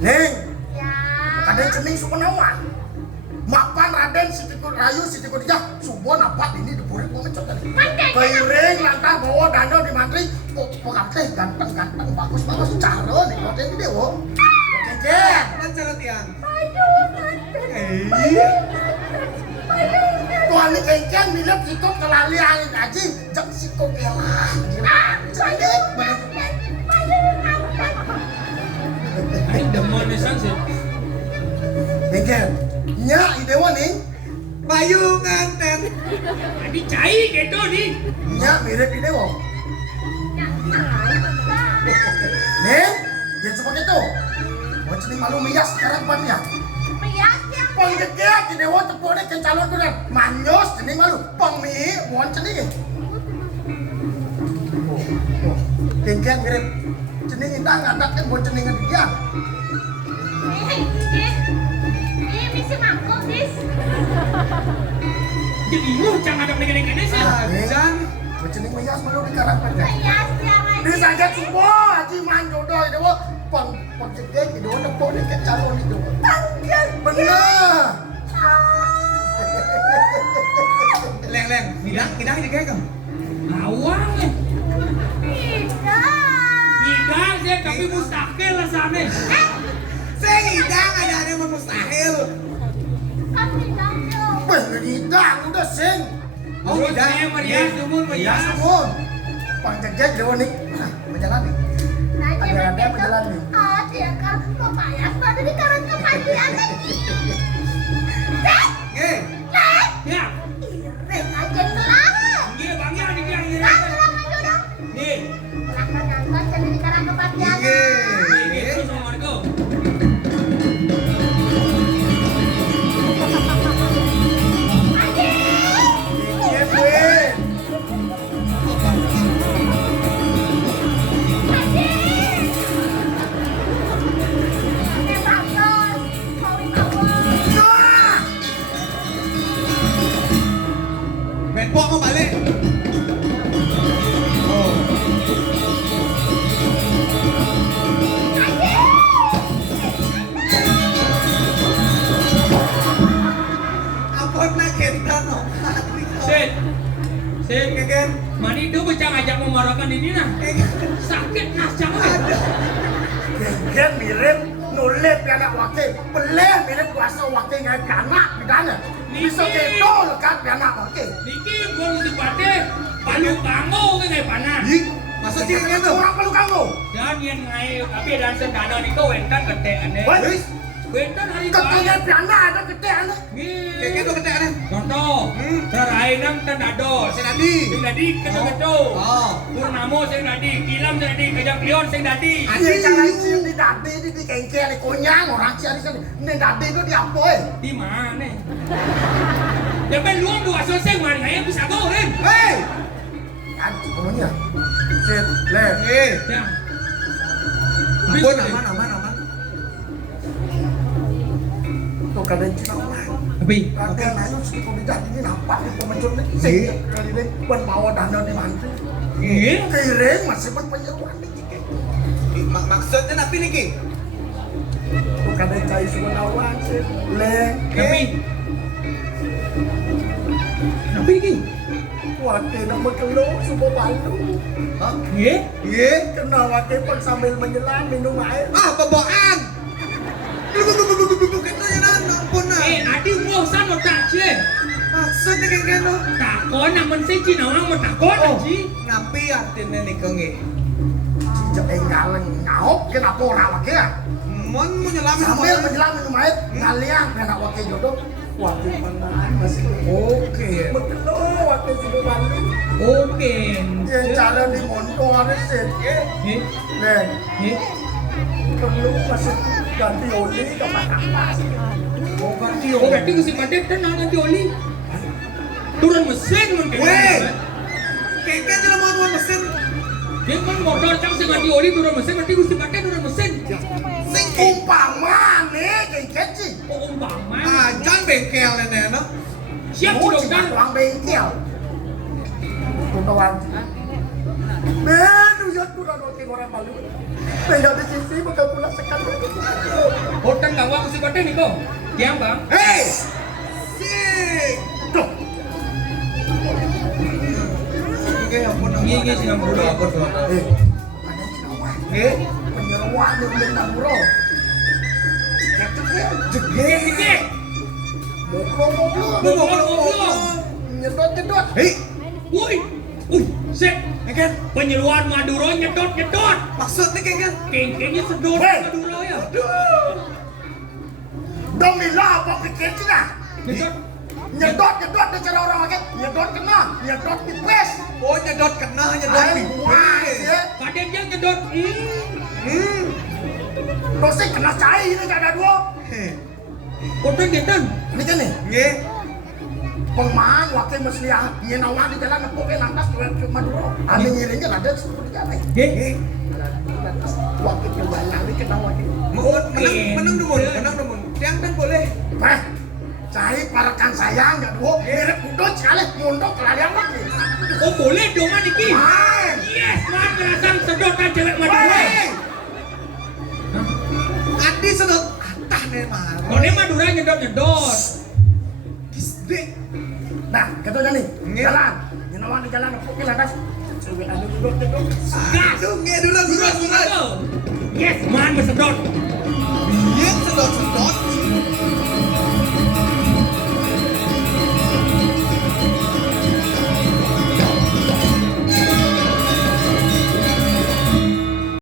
Nih. Ya. Kadang jening sukenawan. Mapan Raden Sitikul Rayu Sitikul Dijah Subuh napak ini dipuri gua ngecot tadi. Keiring lantar bawa danau di mantri. Pokateh ganteng bagus cara nih kok ini dewo. Oke. Kan cara tiang. Ayo, Tante. Tuan ini kengkeng milih sikok kelalian aja jak sikok elah. Ini demon nisan sih. Kengkeng. Nya idewa nih. Bayu nganten. Tadi cai gitu nih. Nya mirip idewa. Nih, jangan seperti itu. Mau cening malu mias sekarang pan ya. Pong gegek di dewa tepone ke calon kuda. Manyos cening malu. Pong mi mohon cening. Kengkeng mirip. Cening indah ngadak kan mau cening dia. Ini misi mangkuk, Dis. Jadi lu jangan ada gede-gede sih. Ajan. Mau cening mias malu di karakternya. Yes, ya, Di saja semua haji manjodoh itu pong gegek di dewa tepone ke calon itu. Bener. Leng. Midang juga kan. Awang ya. Tidak. Sih, tapi mustahil lah sana. Saya hidang ada yang mustahil. Kan tidak, Jo. Beridang udah sing. Oh, hidang. Saya merias, sumur Ya merias. semua. Pang gegek dewa nih. Menjalani. Nanti Ada begitu. berjalan nih. Dia kan kebayang pada di karang kematian. Nggih. Ya. Iring aja ngelarang. Iya, Bang Ya di biang Kan ngelarang aja dong. Nih. Nangkon jadi di karang kematian. Ini terus sama warga. Iya, gue. Ken. Mani itu bocah ngajak memarakan ini nah. Sakit nas jangan. Gen mirip nulis pianak wakil, peleh mirip kuasa wakil ngai pianak bidana. Bisa keto lekat pianak wakil. Niki gua mesti pade palu kango ngai panas. Masa sih kan tuh? Orang perlu kamu. Dan yang ngai tapi dan sedana niko wentan gede ane. Wes, Wentan hari ketanya pianak ada gede ane. Kayak tuh kete aneh. Contoh, terainam tendado. Si Nadi. Sing dadi kedo-kedo. Oh. Purnamo sing dadi, kilam sing dadi, kejak lion sing dadi. Iya cara isi di dadi di kengkel di konyang orang cari sini. Ini dadi itu di apa? Di mana? Ya kan luang dua selesai mana yang bisa goreng. Hei. Kan semuanya. Sit, le. Eh. Ya. Ampun, aman. Tuh kadang cina orang. Tapi Rakyat lain sih kau bijak ini nampak di pemecut ni. Sih kali ni pun bawa dana di mana? Kirim masih pun penyeruan ni. Maksudnya napi nih Ki? Tuh kadang cai semua lawan sih. Le. tapi tapi ini Wakil nak berkeluk semua balu. Hah? ye Iya. Kena wakil pun sambil menyelam minum air. Ah, babaan. Kenanya ampun nah. adi mau sana tak cie Maksudnya kayak gitu. takon namun saya cina orang mau takon aji Napi artinya nih kong Sejak enggalan ngahok kenapa orang wakil ya? Mon mau nyelamin Sambil menyelam minum air. Ngaliang kena wakil jodoh. Wakil pandangan masih. Oke. Berkeluk wakil semua balu. oke Yang cara di montong ada sih. ye Le. ye Perlu masih ganti oli ke panas. Oh, ganti oh berarti mesti pandai tenang nanti oli turun mesin mungkin Weh. Kayaknya jalan mau tuan mesin. dia kan motor cang sing ganti oli turun mesin berarti mesti pandai turun mesin Sing umpama nih kayak kecil. oh umpama Ah, jangan bengkel nenek no. siap Mau sudah cuma dan tuang bengkel. Tuan. Menu ya tu dah nak orang malu. Tidak di sini bukan pula sekali. hotel gawang mesti pandai nih kok diam bang Hei. Sik. Tuh. Oke, ampun. Iya, sih ampun. Ampun. Ada cinawan. Oke. Penyeruan yang beli Maduro. Cekek. Gek, gek. Mobil. Nyedot. Hei. Woi, sek. Kan Penyeluan Madura nyedot. maksudnya kayak gitu. Kengkengnya sedot Hei. Madura ya. Domila apa pikir cina? Nyedot. Nyedot ada cara orang pakai. Nyedot kena. Nyedot tipis. Oh, nyedot kena, nyedot Air buah ya. Paden dia nyedot. Dosi kena cair ini tak ada dua. Hei. Kotor gedan. Ini kan nih. Nggih. Pemain wakil mesliah nyenawan di jalan nepuk lantas ke Madura. Ada ngiringnya ada seperti jalan. Gek. Wakil kebayang ini kena wakil. Menang dulu. Yang dan boleh. Cari parakan sayang nggak dua. Mirip kudut sekali mundur kelarian lagi. Oh boleh dong Niki. Main. Yes, man ngerasan sedotan cewek Madura. Hei. Adi sedot atah nih mah. Oh ini Madura nyedot. Gisde. Nah, kata nih, jalan. Nyenawan di jalan nepuk lantas. Cewek ada kudut. Gas. Aduh, nggak dulu. Yes, man bersedot.